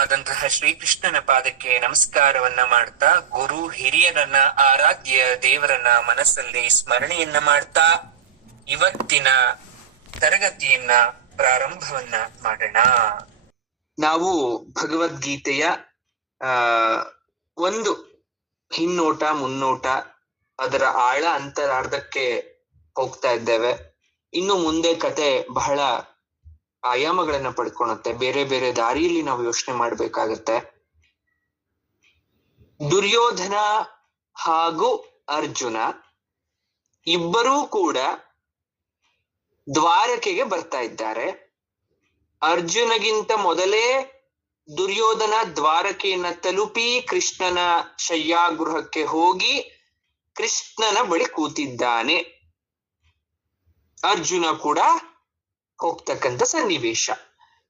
ಪರಮಾತ್ಮನಾದಂತಹ ಶ್ರೀಕೃಷ್ಣನ ಪಾದಕ್ಕೆ ನಮಸ್ಕಾರವನ್ನ ಮಾಡ್ತಾ, ಗುರು ಹಿರಿಯರನ್ನ, ಆರಾಧ್ಯ ದೇವರನ್ನ ಮನಸ್ಸಲ್ಲಿ ಸ್ಮರಣೆಯನ್ನ ಮಾಡ್ತಾ ಇವತ್ತಿನ ತರಗತಿಯನ್ನ ಪ್ರಾರಂಭವನ್ನ ಮಾಡೋಣ. ನಾವು ಭಗವದ್ಗೀತೆಯ ಒಂದು ಹಿನ್ನೋಟ, ಮುನ್ನೋಟ, ಅದರ ಆಳ ಅಂತರಾರ್ಧಕ್ಕೆ ಹೋಗ್ತಾ ಇದ್ದೇವೆ. ಇನ್ನು ಮುಂದೆ ಕತೆ ಬಹಳ ಆಯಾಮಗಳನ್ನ ಪಡ್ಕೊಳುತ್ತೆ. ಬೇರೆ ಬೇರೆ ದಾರಿಯಲ್ಲಿ ನಾವು ಯೋಚನೆ ಮಾಡ್ಬೇಕಾಗತ್ತೆ. ದುರ್ಯೋಧನ ಹಾಗೂ ಅರ್ಜುನ ಇಬ್ಬರೂ ಕೂಡ ದ್ವಾರಕೆಗೆ ಬರ್ತಾ ಇದ್ದಾರೆ. ಅರ್ಜುನಗಿಂತ ಮೊದಲೇ ದುರ್ಯೋಧನ ದ್ವಾರಕೆಯನ್ನ ತಲುಪಿ ಕೃಷ್ಣನ ಶಯ್ಯಾಗೃಹಕ್ಕೆ ಹೋಗಿ ಕೃಷ್ಣನ ಬಳಿ ಕೂತಿದ್ದಾನೆ. ಅರ್ಜುನ ಕೂಡ ಹೋಗ್ತಕ್ಕಂಥ ಸನ್ನಿವೇಶ.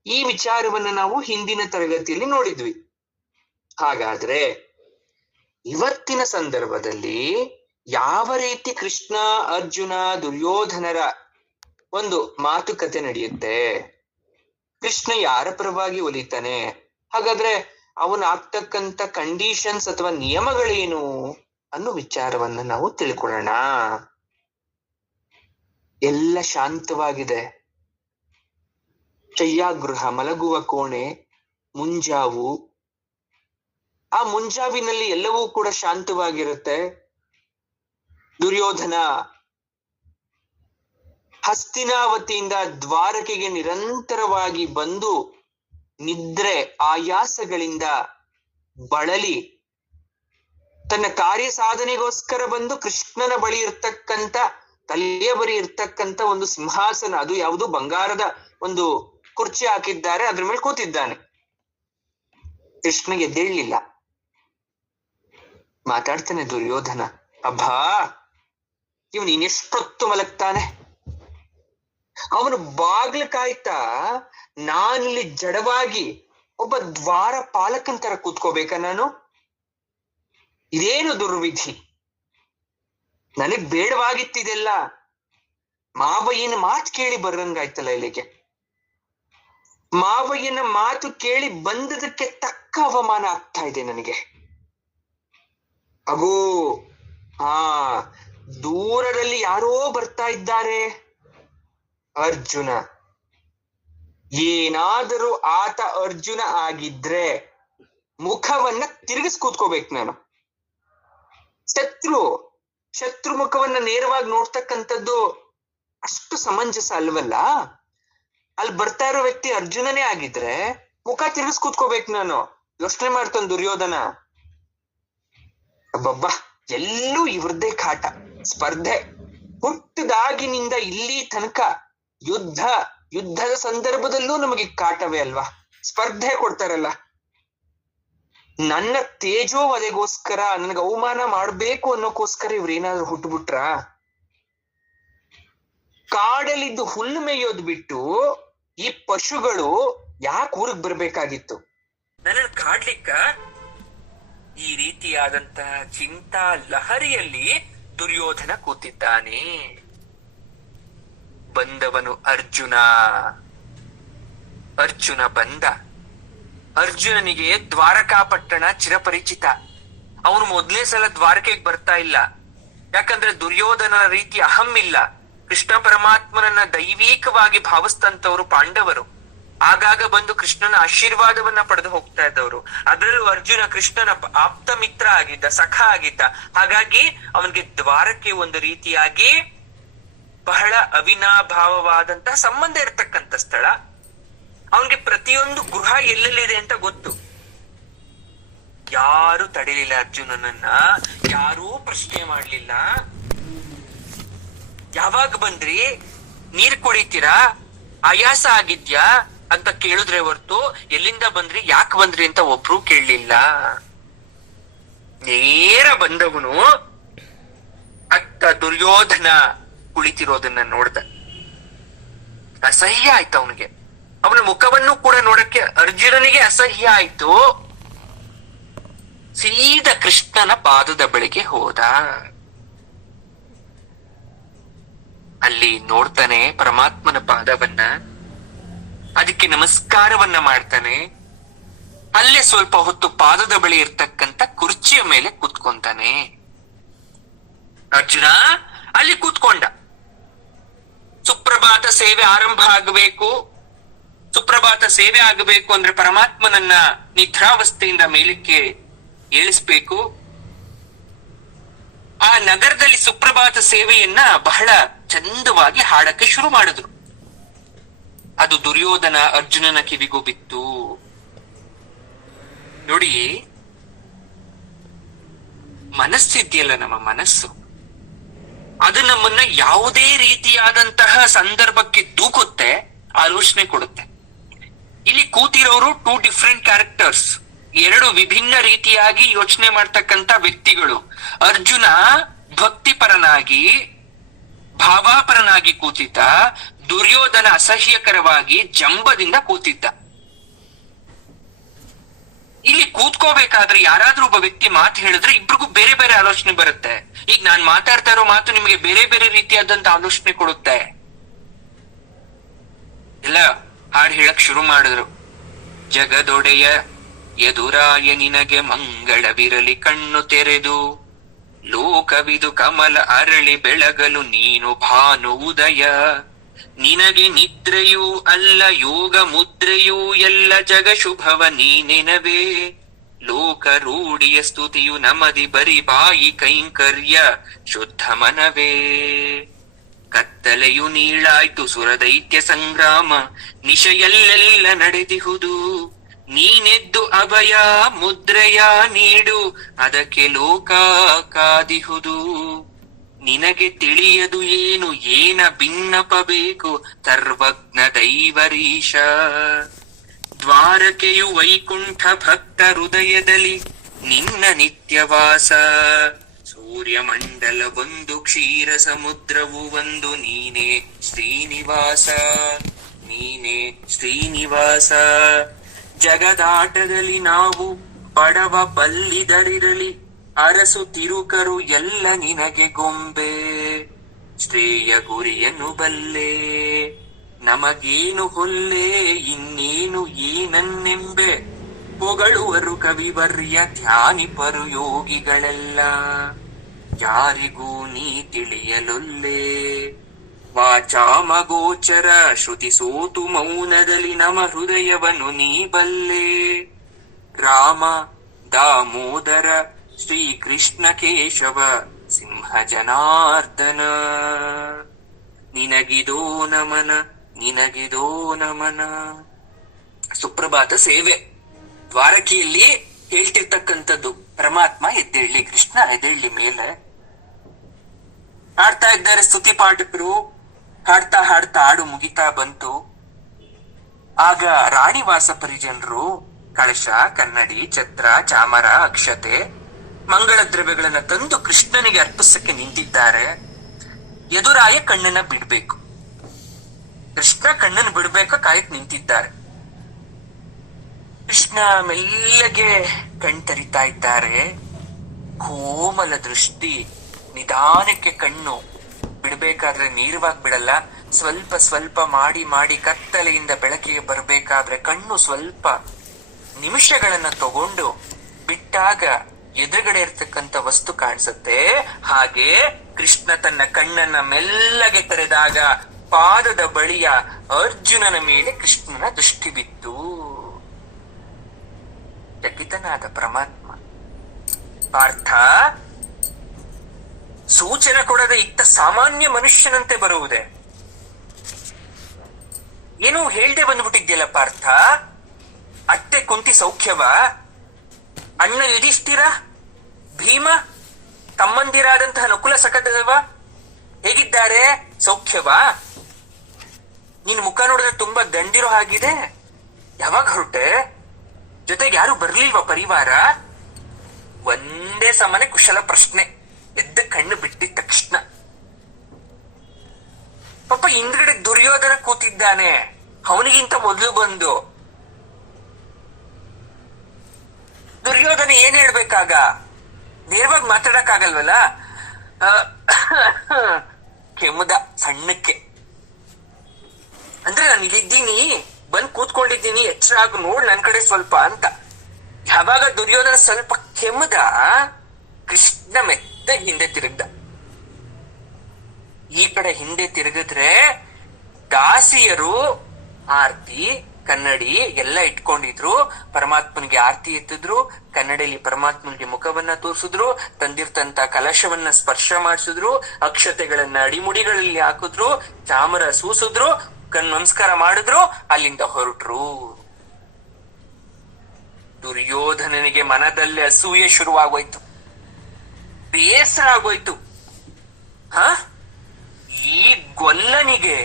ಈ ವಿಚಾರವನ್ನ ನಾವು ಹಿಂದಿನ ತರಗತಿಯಲ್ಲಿ ನೋಡಿದ್ವಿ. ಹಾಗಾದ್ರೆ ಇವತ್ತಿನ ಸಂದರ್ಭದಲ್ಲಿ ಯಾವ ರೀತಿ ಕೃಷ್ಣ, ಅರ್ಜುನ, ದುರ್ಯೋಧನರ ಒಂದು ಮಾತುಕತೆ ನಡೆಯುತ್ತೆ? ಕೃಷ್ಣ ಯಾರ ಪರವಾಗಿ ಒಲಿತಾನೆ? ಹಾಗಾದ್ರೆ ಅವನು ಆಗ್ತಕ್ಕಂಥ ಕಂಡೀಷನ್ಸ್ ಅಥವಾ ನಿಯಮಗಳೇನು ಅನ್ನೋ ವಿಚಾರವನ್ನ ನಾವು ತಿಳ್ಕೊಳ್ಳೋಣ. ಎಲ್ಲ ಶಾಂತವಾಗಿದೆ. ಶಯ್ಯಾಗೃಹ, ಮಲಗುವ ಕೋಣೆ, ಮುಂಜಾವು. ಆ ಮುಂಜಾವಿನಲ್ಲಿ ಎಲ್ಲವೂ ಕೂಡ ಶಾಂತವಾಗಿರುತ್ತೆ. ದುರ್ಯೋಧನ ಹಸ್ತಿನಾವತಿಯಿಂದ ದ್ವಾರಕೆಗೆ ನಿರಂತರವಾಗಿ ಬಂದು ನಿದ್ರೆ ಆಯಾಸಗಳಿಂದ ಬಳಲಿ ತನ್ನ ಕಾರ್ಯ ಸಾಧನೆಗೋಸ್ಕರ ಬಂದು ಕೃಷ್ಣನ ಬಳಿ ಇರ್ತಕ್ಕಂಥ, ತಲೆಯ ಬಳಿ ಇರ್ತಕ್ಕಂಥ ಒಂದು ಸಿಂಹಾಸನ, ಅದು ಯಾವುದು ಬಂಗಾರದ ಒಂದು ಕುರ್ಚಿ ಹಾಕಿದ್ದಾರೆ, ಅದ್ರ ಮೇಲೆ ಕೂತಿದ್ದಾನೆ. ಕೃಷ್ಣ ಎದ್ದೇಳಲಿಲ್ಲ. ಮಾತಾಡ್ತಾನೆ ದುರ್ಯೋಧನ, ಅಬ್ಬಾ ಇವನು ಇನ್ನೆಷ್ಟೊತ್ತು ಮಲಗ್ತಾನೆ? ಅವನು ಬಾಗ್ಲು ಕಾಯ್ತಾ ನಾನಿಲ್ಲಿ ಜಡವಾಗಿ ಒಬ್ಬ ದ್ವಾರ ಪಾಲಕನ್ ತರ ಕೂತ್ಕೋಬೇಕಾ ನಾನು? ಇದೇನು ದುರ್ವಿಧಿ, ನನಗ್ ಬೇಡವಾಗಿತ್ತಿದೆಲ್ಲ. ಮಾವಯ್ಯನ ಮಾತು ಕೇಳಿ ಬರ್ರಂಗಾಯ್ತಲ್ಲ ಇಲ್ಲಿಗೆ. ಮಾವಯ್ಯನ ಮಾತು ಕೇಳಿ ಬಂದದಕ್ಕೆ ತಕ್ಕ ಅವಮಾನ ಆಗ್ತಾ ಇದೆ ನನಗೆ. ಅಗೋ, ದೂರದಲ್ಲಿ ಯಾರೋ ಬರ್ತಾ ಇದ್ದಾರೆ. ಅರ್ಜುನ. ಏನಾದರೂ ಆತ ಅರ್ಜುನ ಆಗಿದ್ರೆ ಮುಖವನ್ನ ತಿರುಗಿಸ್ ಕೂತ್ಕೋಬೇಕು ನಾನು. ಶತ್ರು ಮುಖವನ್ನ ನೇರವಾಗಿ ನೋಡ್ತಕ್ಕಂಥದ್ದು ಅಷ್ಟು ಸಮಂಜಸ ಅಲ್ವಲ್ಲ. ಅಲ್ಲಿ ಬರ್ತಾ ಇರೋ ವ್ಯಕ್ತಿ ಅರ್ಜುನನೇ ಆಗಿದ್ರೆ ಮುಖ ತಿರುಗಿಸ್ ಕೂತ್ಕೋಬೇಕು ನಾನು. ಯೋಚನೆ ಮಾಡ್ತಾನೆ ದುರ್ಯೋಧನ. ಅಬ್ಬಬ್ಬಾ, ಎಲ್ಲೂ ಇವ್ರದ್ದೇ ಕಾಟ, ಸ್ಪರ್ಧೆ. ಹುಟ್ಟಿದಾಗಿನಿಂದ ಇಲ್ಲಿ ತನಕ ಯುದ್ಧದ ಸಂದರ್ಭದಲ್ಲೂ ನಮಗೆ ಕಾಟವೇ ಅಲ್ವಾ? ಸ್ಪರ್ಧೆ ಕೊಡ್ತಾರಲ್ಲ. ನನ್ನ ತೇಜೋವಧೆಗೋಸ್ಕರ, ನನಗೆ ಅವಮಾನ ಮಾಡ್ಬೇಕು ಅನ್ನೋಕೋಸ್ಕರ ಇವ್ರೇನಾದ್ರು ಹುಟ್ಟುಬಿಟ್ರ? ಕಾಡಲ್ಲಿದ್ದು ಹುಲ್ಲು ಮೇಯೋದ್ ಬಿಟ್ಟು ಈ ಪಶುಗಳು ಯಾಕೆ ಊರಿಗೆ ಬರ್ಬೇಕಾಗಿತ್ತು? ನನ್ನ ಕಾಡ್ಲಿಕ್ಕ ಈ ರೀತಿಯಾದಂತಹ ಚಿಂತಾ ಲಹರಿಯಲ್ಲಿ ದುರ್ಯೋಧನ ಕೂತಿದ್ದಾನೆ. ಬಂದವನು ಅರ್ಜುನ ಬಂದ. ಅರ್ಜುನನಿಗೆ ದ್ವಾರಕಾಪಟ್ಟಣ ಚಿರಪರಿಚಿತ. ಅವನು ಮೊದಲನೇ ಸಲ ದ್ವಾರಕೆಗೆ ಬರ್ತಾ ಇಲ್ಲ. ಯಾಕಂದ್ರೆ ದುರ್ಯೋಧನ ರೀತಿ ಅಹಂ ಇಲ್ಲ. ಕೃಷ್ಣ ಪರಮಾತ್ಮನನ್ನ ದೈವೀಕವಾಗಿ ಭಾವಿಸ್ತಂತವರು ಪಾಂಡವರು. ಆಗಾಗ ಬಂದು ಕೃಷ್ಣನ ಆಶೀರ್ವಾದವನ್ನ ಪಡೆದು ಹೋಗ್ತಾ ಇದ್ದವರು. ಅದರಲ್ಲೂ ಅರ್ಜುನ ಕೃಷ್ಣನ ಆಪ್ತ ಮಿತ್ರ ಆಗಿದ್ದ, ಸಖ ಆಗಿದ್ದ. ಹಾಗಾಗಿ ಅವನಿಗೆ ದ್ವಾರಕೆ ಒಂದು ರೀತಿಯಾಗಿ ಬಹಳ ಅವಿನಾಭಾವವಾದಂತಹ ಸಂಬಂಧ ಇರತಕ್ಕಂಥ ಸ್ಥಳ. ಅವನಿಗೆ ಪ್ರತಿಯೊಂದು ಗೃಹ ಎಲ್ಲೆಲ್ಲಿದೆ ಅಂತ ಗೊತ್ತು. ಯಾರು ತಡಿಲಿಲ್ಲ ಅರ್ಜುನನನ್ನ, ಯಾರೂ ಪ್ರಶ್ನೆ ಮಾಡ್ಲಿಲ್ಲ. ಯಾವಾಗ ಬಂದ್ರಿ, ನೀರ್ ಕುಡಿತೀರಾ, ಆಯಾಸ ಆಗಿದ್ಯಾ ಅಂತ ಕೇಳಿದ್ರೆ ಹೊರ್ತು ಎಲ್ಲಿಂದ ಬಂದ್ರಿ, ಯಾಕೆ ಬಂದ್ರಿ ಅಂತ ಒಬ್ರು ಕೇಳಲಿಲ್ಲ. ನೇರ ಬಂದವನು ಅತ್ತ ದುರ್ಯೋಧನ ಕುಳಿತಿರೋದನ್ನ ನೋಡ್ದ. ಅಸಹ್ಯ ಆಯ್ತು ಅವನಿಗೆ. ಅವನ ಮುಖವನ್ನು ಕೂಡ ನೋಡಕ್ಕೆ ಅರ್ಜುನನಿಗೆ ಅಸಹ್ಯ ಆಯ್ತು. ಸೀದಾ ಕೃಷ್ಣನ ಪಾದದ ಬಳಿಗೆ ಹೋದ. ಅಲ್ಲಿ ನೋಡ್ತಾನೆ ಪರಮಾತ್ಮನ ಪಾದವನ್ನ, ಅದಕ್ಕೆ ನಮಸ್ಕಾರವನ್ನ ಮಾಡ್ತಾನೆ. ಅಲ್ಲೇ ಸ್ವಲ್ಪ ಹೊತ್ತು ಪಾದದ ಬಳಿ ಇರ್ತಕ್ಕಂಥ ಕುರ್ಚಿಯ ಮೇಲೆ ಕೂತ್ಕೊಂತಾನೆ. ಅರ್ಜುನ ಅಲ್ಲಿ ಕೂತ್ಕೊಂಡ. ಸುಪ್ರಭಾತ ಸೇವೆ ಆರಂಭ ಆಗಬೇಕು. ಸುಪ್ರಭಾತ ಸೇವೆ ಆಗಬೇಕು ಅಂದ್ರೆ ಪರಮಾತ್ಮನನ್ನ ನಿದ್ರಾವಸ್ಥೆಯಿಂದ ಮೇಲಕ್ಕೆ ಏಳಿಸ್ಬೇಕು. ಆ ನಗರದಲ್ಲಿ ಸುಪ್ರಭಾತ ಸೇವೆಯನ್ನ ಬಹಳ ಚಂದವಾಗಿ ಹಾಡಕ್ಕೆ ಶುರು ಮಾಡಿದ್ರು. ಅದು ದುರ್ಯೋಧನ ಅರ್ಜುನನ ಕಿವಿಗೂ ಬಿತ್ತು. ನೋಡಿ, ಮನಸ್ಸಿದೆಯಲ್ಲ, ನಮ್ಮ ಮನಸ್ಸು, ಅದು ನಮ್ಮನ್ನ ಯಾವುದೇ ರೀತಿಯಾದಂತಹ ಸಂದರ್ಭಕ್ಕೆ ದೂಕುತ್ತೆ, ಆಲೋಚನೆ ಕೊಡುತ್ತೆ. ಇಲ್ಲಿ ಕೂತಿರೋರು 2 ಡಿಫ್ರೆಂಟ್ ಕ್ಯಾರೆಕ್ಟರ್ಸ್, 2 ವಿಭಿನ್ನ ರೀತಿಯಾಗಿ ಯೋಚನೆ ಮಾಡ್ತಕ್ಕಂತ ವ್ಯಕ್ತಿಗಳು. ಅರ್ಜುನ ಭಕ್ತಿಪರನಾಗಿ ಭಾವಾಪರನಾಗಿ ಕೂತಿದ್ದ, ದುರ್ಯೋಧನ ಅಸಹ್ಯಕರವಾಗಿ ಜಂಬದಿಂದ ಕೂತಿದ್ದ. ಇಲ್ಲಿ ಕೂತ್ಕೋಬೇಕಾದ್ರೆ ಯಾರಾದ್ರೂ ಒಬ್ಬ ವ್ಯಕ್ತಿ ಮಾತು ಹೇಳಿದ್ರೆ ಇಬ್ರಿಗೂ ಬೇರೆ ಬೇರೆ ಆಲೋಚನೆ ಬರುತ್ತೆ. ಈಗ ನಾನ್ ಮಾತಾಡ್ತಾ ಇರೋ ಮಾತು ನಿಮಗೆ ಬೇರೆ ಬೇರೆ ರೀತಿಯಾದಂತ ಆಲೋಚನೆ ಕೊಡುತ್ತೆ. ಎಲ್ಲ ಹಾಡು ಹೇಳಕ್ ಶುರು ಮಾಡಿದ್ರು. ಜಗದೊಡೆಯ ಎದುರಾಯ ನಿನಗೆ ಮಂಗಳವಿರಲಿ ಕಣ್ಣು ತೆರೆದು, ಲೋಕವಿದು ಕಮಲ ಅರಳಿ ಬೆಳಗಲು ನೀನು ಭಾನು ಉದಯ. ನಿನಗೆ ನಿದ್ರೆಯೂ ಅಲ್ಲ ಯೋಗ ಮುದ್ರೆಯೂ ಎಲ್ಲ ಜಗ ಶುಭವ ನೀನೆನವೇ. ಲೋಕ ರೂಢಿಯ ಸ್ತುತಿಯು ನಮದಿ ಬರಿ ಬಾಯಿ ಕೈಂಕರ್ಯ ಶುದ್ಧ ಮನವೇ. ಕತ್ತಲೆಯು ನೀಳಾಯ್ತು ಸುರದೈತ್ಯ ಸಂಗ್ರಾಮ, ನಿಶೆಯಲ್ಲೆಲ್ಲ ನಡೆದಿಹುದು. ನೀನೆದ್ದು ಅಭಯ ಮುದ್ರೆಯ ನೀಡು, ಅದಕ್ಕೆ ಲೋಕ ಕಾದಿಹುದು. ನಿನಗೆ ತಿಳಿಯದು ಏನು ಏನ ಭಿನ್ನಪಬೇಕು, ಸರ್ವಜ್ಞ ದೈವರೀಶ. ದ್ವಾರಕೆಯು ವೈಕುಂಠ ಭಕ್ತ ಹೃದಯದಲ್ಲಿ ನಿನ್ನ ನಿತ್ಯವಾಸ. ಸೂರ್ಯಮಂಡಲ ಒಂದು ಕ್ಷೀರ ಸಮುದ್ರವು ಒಂದು, ನೀನೇ ಶ್ರೀನಿವಾಸ, ನೀನೇ ಶ್ರೀನಿವಾಸ. ಜಗದಾಟದಲ್ಲಿ ನಾವು ಬಡವ ಬಲ್ಲಿದರಿರಲಿ, ಅರಸು ತಿರುಕರು ಎಲ್ಲ ನಿನಗೆ ಗೊಂಬೆ. ಶ್ರೇಯ ಗುರಿಯನ್ನು ಬಲ್ಲೆ, ನಮಗೇನು ಹೊಲ್ಲೆ, ಇನ್ನೇನು ಏನನ್ನೆಂಬೆ. ಹೊಗಳುವರು ಕವಿವರ್ಯ ಧ್ಯಾನಿಪರು ಯೋಗಿಗಳೆಲ್ಲ, ಯಾರಿಗೂ ನೀ ತಿಳಿಯಲೊಲ್ಲೆ. ವಾಚಾಮಗೋಚರ ಶ್ರುತಿ ಸೋತು ಮೌನದಲ್ಲಿ ನಮ ಹೃದಯವನ್ನು ನೀ ಬಲ್ಲೆ. ರಾಮ ದಾಮೋದರ ಶ್ರೀ ಕೃಷ್ಣ ಕೇಶವ ಸಿಂಹ ಜನಾರ್ದನ, ನಿನಗಿದೋ ನಮನ, ನಿನಗಿದೋ ನಮನ. ಸುಪ್ರಭಾತ ಸೇವೆ ದ್ವಾರಕೆಯಲ್ಲಿ ಹೇಳ್ತಿರ್ತಕ್ಕಂಥದ್ದು. ಪರಮಾತ್ಮ ಎದ್ದೇಳಿ, ಕೃಷ್ಣ ಎದ್ದೇಳಿ ಮೇಲೆ ಹಾಡ್ತಾ ಇದ್ದಾರೆ ಸ್ತುತಿ ಪಾಠಕರು. ಹಾಡ್ತಾ ಹಾಡ್ತಾ ಹಾಡು ಮುಗಿತಾ ಬಂತು. ಆಗ ರಾಣಿವಾಸ ಪರಿಜನರು ಕಳಶ, ಕನ್ನಡಿ, ಛತ್ರ, ಚಾಮರ, ಅಕ್ಷತೆ, ಮಂಗಳ ದ್ರವ್ಯಗಳನ್ನ ತಂದು ಕೃಷ್ಣನಿಗೆ ಅರ್ಪಿಸಕ್ಕೆ ನಿಂತಿದ್ದಾರೆ. ಎದುರಾಯ ಕಣ್ಣನ್ನ ಬಿಡ್ಬೇಕು, ಕೃಷ್ಣ ಕಣ್ಣನ್ನು ಬಿಡ್ಬೇಕ ಕಾಯಕ್ ನಿಂತಿದ್ದಾರೆ. ಕೃಷ್ಣ ಮೆಲ್ಲಗೆ ಕಣ್ತರಿತಾ ಇದ್ದಾರೆ. ಕೋಮಲ ದೃಷ್ಟಿ, ನಿಧಾನಕ್ಕೆ ಕಣ್ಣು ಬಿಡ್ಬೇಕಾದ್ರೆ ನೇರವಾಗಿ ಬಿಡಲ್ಲ, ಸ್ವಲ್ಪ ಸ್ವಲ್ಪ ಮಾಡಿ ಮಾಡಿ ಕತ್ತಲೆಯಿಂದ ಬೆಳಕಿಗೆ ಬರಬೇಕಾದ್ರೆ ಕಣ್ಣು ಸ್ವಲ್ಪ ನಿಮಿಷಗಳನ್ನ ತಗೊಂಡು ಬಿಟ್ಟಾಗ ಎದುರುಗಡೆ ಇರ್ತಕ್ಕಂಥ ವಸ್ತು ಕಾಣಿಸುತ್ತೆ. ಹಾಗೆ ಕೃಷ್ಣ ತನ್ನ ಕಣ್ಣನ್ನ ಮೆಲ್ಲಗೆ ತೆರೆದಾಗ ಪಾದದ ಬಳಿಯ ಅರ್ಜುನನ ಮೇಲೆ ಕೃಷ್ಣನ ದೃಷ್ಟಿ ಬಿತ್ತು. ಚಕಿತನಾದ ಪರಮಾತ್ಮ, ಪಾರ್ಥ, ಸೂಚನೆ ಕೊಡದೆ ಇತ್ತ ಸಾಮಾನ್ಯ ಮನುಷ್ಯನಂತೆ ಬರುವುದೇ, ಏನೋ ಹೇಳ್ದೆ ಬಂದ್ಬಿಟ್ಟಿದ್ಯಲ್ಲ ಪಾರ್ಥ. ಅತ್ತೆ ಕುಂತಿ ಸೌಖ್ಯವ? ಅಣ್ಣ ಯುಧಿಷ್ಠಿರ, ಭೀಮ, ತಮ್ಮಂದಿರಾದಂತಹ ನಕುಲ ಸಕದೇವ ಹೇಗಿದ್ದಾರೆ? ಸೌಖ್ಯವಾ? ನಿನ್ ಮುಖ ನೋಡಿದ್ರೆ ತುಂಬಾ ದಂಡಿರೋ ಹಾಗಿದೆ. ಯಾವಾಗ ಹೊರಟೆ? ಜೊತೆಗೆ ಯಾರು ಬರ್ಲಿಲ್ವಾ ಪರಿವಾರ? ಒಂದೇ ಸಮನೆ ಕುಶಲ ಪ್ರಶ್ನೆ. ಎದ್ದ ಕಣ್ಣು ಬಿಟ್ಟಿದ ತಕ್ಷಣ ಪಾಪ ಹಿಂದ್ಗಡೆ ದುರ್ಯೋಧನ ಕೂತಿದ್ದಾನೆ. ಅವನಿಗಿಂತ ಮೊದಲು ಬಂದು ದುರ್ಯೋಧನ ಏನ್ ಹೇಳ್ಬೇಕಾಗ? ನೇರವಾಗಿ ಮಾತಾಡಕ್ ಆಗಲ್ವಲ್ಲ. ಕೆಮ್ಮದ ಸಣ್ಣಕ್ಕೆ. ಅಂದ್ರೆ ನಾನು ಇಲ್ಲಿದ್ದೀನಿ, ಬಂದ್ ಕೂತ್ಕೊಂಡಿದ್ದೀನಿ, ಎಚ್ಚರ ಆಗು, ನೋಡ್ ನನ್ ಕಡೆ ಸ್ವಲ್ಪ ಅಂತ. ಯಾವಾಗ ದುರ್ಯೋಧನ ಸ್ವಲ್ಪ ಕೆಮ್ಮದ, ಕೃಷ್ಣ ಮೆತ್ತ ಹಿಂದೆ ತಿರುಗ್ದ. ಈ ಕಡೆ ಹಿಂದೆ ತಿರುಗಿದ್ರೆ ದಾಸಿಯರು ಆರ್ತಿ ಕನ್ನಡಿ ಎಲ್ಲ ಇಟ್ಕೊಂಡಿದ್ರು. ಪರಮಾತ್ಮನಿಗೆ ಆರ್ತಿ ಎತ್ತಿದ್ರು, ಕನ್ನಡಿಯಲ್ಲಿ ಪರಮಾತ್ಮನಿಗೆ ಮುಖವನ್ನ ತೋರಿಸಿದ್ರು, ತಂದಿರ್ತಂತ ಕಲಶವನ್ನ ಸ್ಪರ್ಶ ಮಾಡಿಸಿದ್ರು, ಅಕ್ಷತೆಗಳನ್ನ ಅಡಿಮುಡಿಗಳಲ್ಲಿ ಹಾಕಿದ್ರು, ಚಾಮರ ಸೂಸಿದ್ರು, ನಮಸ್ಕಾರ ಮಾಡಿದ್ರು, ಅಲ್ಲಿಂದ ಹೊರಟ್ರು. ದುರ್ಯೋಧನನಿಗೆ ಮನದಲ್ಲಿ ಅಸೂಯೆ ಶುರುವಾಗೋಯ್ತು, ಬೇಸರ ಆಗೋಯ್ತು. ಈ ಗೊಲ್ಲನಿಗೆ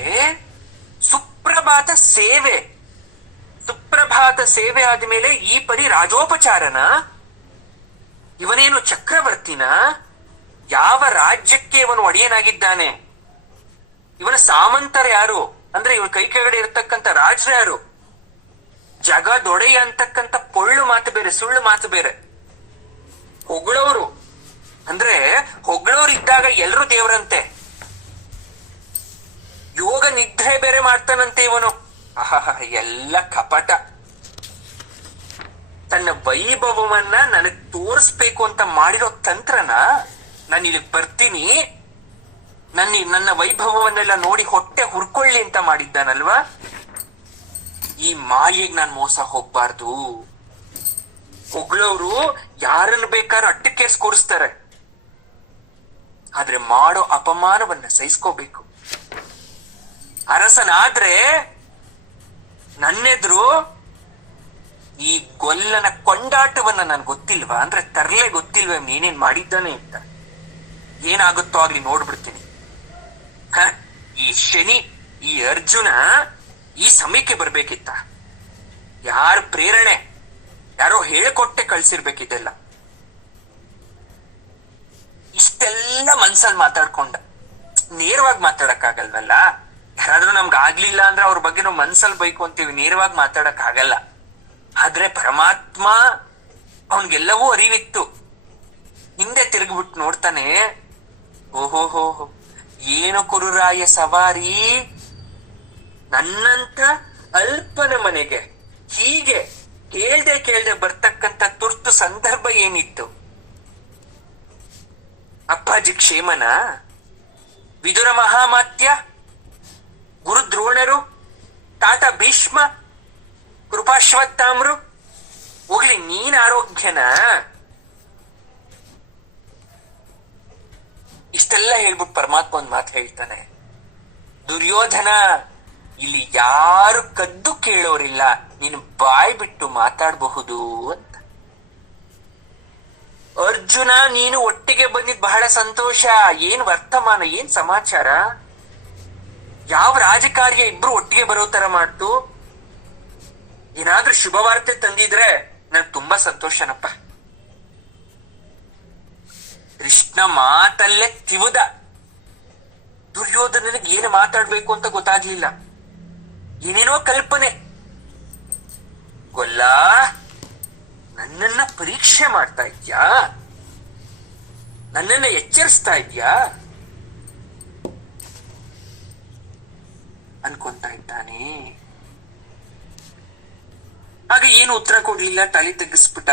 ಸುಪ್ರಭಾತ ಸೇವೆ ಆದ್ಮೇಲೆ ಈ ಪರಿ ರಾಜೋಪಚಾರನ? ಇವನೇನು ಚಕ್ರವರ್ತಿನ? ಯಾವ ರಾಜ್ಯಕ್ಕೆ ಇವನು ಒಡೆಯನಾಗಿದ್ದಾನೆ? ಇವನ ಸಾಮಂತರ ಯಾರು? ಅಂದ್ರೆ ಇವನ ಕೈ ಕೆಳಗಡೆ ಇರತಕ್ಕಂತ ರಾಜರು ಯಾರು? ಜಗದೊಡೆಯ ಅಂತಕ್ಕಂಥ ಪೊಳ್ಳು ಮಾತು ಬೇರೆ, ಸುಳ್ಳು ಮಾತು ಬೇರೆ. ಹೊಗಳವರು ಅಂದ್ರೆ ಹೊಗಳವ್ರು ಇದ್ದಾಗ ಎಲ್ರೂ ದೇವರಂತೆ. ಯೋಗ ನಿದ್ರೆ ಬೇರೆ ಮಾಡ್ತಾನಂತೆ ಇವನು. ಎಲ್ಲ ಕಪಟ. ತನ್ನ ವೈಭವವನ್ನ ನನಗ್ ತೋರಿಸ್ಬೇಕು ಅಂತ ಮಾಡಿರೋ ತಂತ್ರನ, ನಾನು ಇಲ್ಲಿಗೆ ಬರ್ತೀನಿ, ನನ್ನ ವೈಭವವನ್ನೆಲ್ಲ ನೋಡಿ ಹೊಟ್ಟೆ ಹುರ್ಕೊಳ್ಳಿ ಅಂತ ಮಾಡಿದ್ದಾನಲ್ವಾ? ಈ ಮಾಯೆಗೆ ನಾನು ಮೋಸ ಹೋಗ್ಬಾರ್ದು. ಹೊಗಳವರು ಯಾರನ್ನು ಬೇಕಾದ್ರೂ ಅಟ್ಟಕ್ಕೇರ್ಸ್ ಕೂರಿಸ್ತಾರೆ, ಆದ್ರೆ ಮಾಡೋ ಅಪಮಾನವನ್ನ ಸಹಿಸ್ಕೋಬೇಕು. ಅರಸನಾದ್ರೆ ನನ್ನೆದ್ರು ಈ ಗೊಲ್ಲನ ಕೊಂಡಾಟವನ್ನ ನನ್ ಗೊತ್ತಿಲ್ವಾ? ಅಂದ್ರೆ ತರ್ಲೆ ಗೊತ್ತಿಲ್ವ ನೀನೇನ್ ಮಾಡಿದ್ದಾನೆ ಅಂತ? ಏನಾಗುತ್ತೋ ಆಗ್ಲಿ ನೋಡ್ಬಿಡ್ತೀನಿ. ಈ ಶನಿ, ಈ ಅರ್ಜುನ ಈ ಸಮಯಕ್ಕೆ ಬರ್ಬೇಕಿತ್ತ? ಯಾರ ಪ್ರೇರಣೆ? ಯಾರೋ ಹೇಳ್ಕೊಟ್ಟೆ ಕಳ್ಸಿರ್ಬೇಕಿದ್ದೆಲ್ಲ. ಇಷ್ಟೆಲ್ಲ ಮನ್ಸಲ್ಲಿ ಮಾತಾಡ್ಕೊಂಡ, ನೇರವಾಗಿ ಮಾತಾಡಕ್ ಆಗಲ್ವಲ್ಲ. ಯಾರಾದ್ರೂ ನಮ್ಗೆ ಆಗ್ಲಿಲ್ಲ ಅಂದ್ರೆ ಅವ್ರ ಬಗ್ಗೆ ನಾವು ಮನ್ಸಲ್ಲಿ ಬೈಕು ಅಂತೀವಿ, ನೇರವಾಗಿ ಮಾತಾಡಕ್ ಆಗಲ್ಲ. ಆದ್ರೆ ಪರಮಾತ್ಮ ಅವನ್ಗೆಲ್ಲವೂ ಅರಿವಿತ್ತು. ಹಿಂದೆ ತಿರುಗಿಬಿಟ್ಟು ನೋಡ್ತಾನೆ, ಓಹೋಹೋ, ಏನು ಕುರುರಾಯ ಸವಾರಿ, ನನ್ನಂತ ಅಲ್ಪನ ಮನೆಗೆ ಹೀಗೆ ಕೇಳ್ದೆ ಬರ್ತಕ್ಕಂಥ ತುರ್ತು ಸಂದರ್ಭ ಏನಿತ್ತು? ಅಪ್ಪಾಜಿ ಕ್ಷೇಮನ? ವಿದುರ ಮಹಾಮಾತ್ಯ, ಗುರು ದ್ರೋಣರು, ತಾತ ಭೀಷ್ಮ, ಕೃಪಾಶ್ವತ್ಥಾಮ್ರು, ಹೋಗ್ಲಿ ನೀನ್ ಆರೋಗ್ಯನ? ಇಷ್ಟೆಲ್ಲ ಹೇಳ್ಬಿಟ್ಟು ಪರಮಾತ್ಮ ಒಂದ್ ಮಾತು ಹೇಳ್ತಾನೆ, ದುರ್ಯೋಧನ, ಇಲ್ಲಿ ಯಾರು ಕದ್ದು ಕೇಳೋರಿಲ್ಲ, ನೀನು ಬಾಯ್ ಬಿಟ್ಟು ಮಾತಾಡಬಹುದು ಅಂತ. ಅರ್ಜುನ, ನೀನು ಒಟ್ಟಿಗೆ ಬಂದಿದ್ ಬಹಳ ಸಂತೋಷ. ಏನ್ ವರ್ತಮಾನ, ಏನ್ ಸಮಾಚಾರ? ಯಾವ ರಾಜಕಾರ್ಯ ಇಬ್ರು ಒಟ್ಟಿಗೆ ಬರೋ ತರ ಮಾಡ್ತು? ಏನಾದ್ರೂ ಶುಭವಾರ್ತೆ ತಂದಿದ್ರೆ ನನ್ ತುಂಬಾ ಸಂತೋಷನಪ್ಪ. ಕೃಷ್ಣ ಮಾತಲ್ಲೇ ತಿವುದ. ದುರ್ಯೋಧನನಿಗೆ ಏನು ಮಾತಾಡ್ಬೇಕು ಅಂತ ಗೊತ್ತಾಗ್ಲಿಲ್ಲ. ಏನೇನೋ ಕಲ್ಪನೆ. ಗೊಲ್ಲ, ನನ್ನನ್ನ ಪರೀಕ್ಷೆ ಮಾಡ್ತಾ ಇದ್ಯಾ? ನನ್ನನ್ನ ಎಚ್ಚರಿಸ್ತಾ ಇದ್ಯಾ ಅನ್ಕೊಂತಾ ಇದ್ದಾನೆ. ಆಗ ಏನು ಉತ್ತರ ಕೊಡ್ಲಿಲ್ಲ, ತಲೆ ತಗ್ಗಿಸ್ಬಿಟ್ಟ.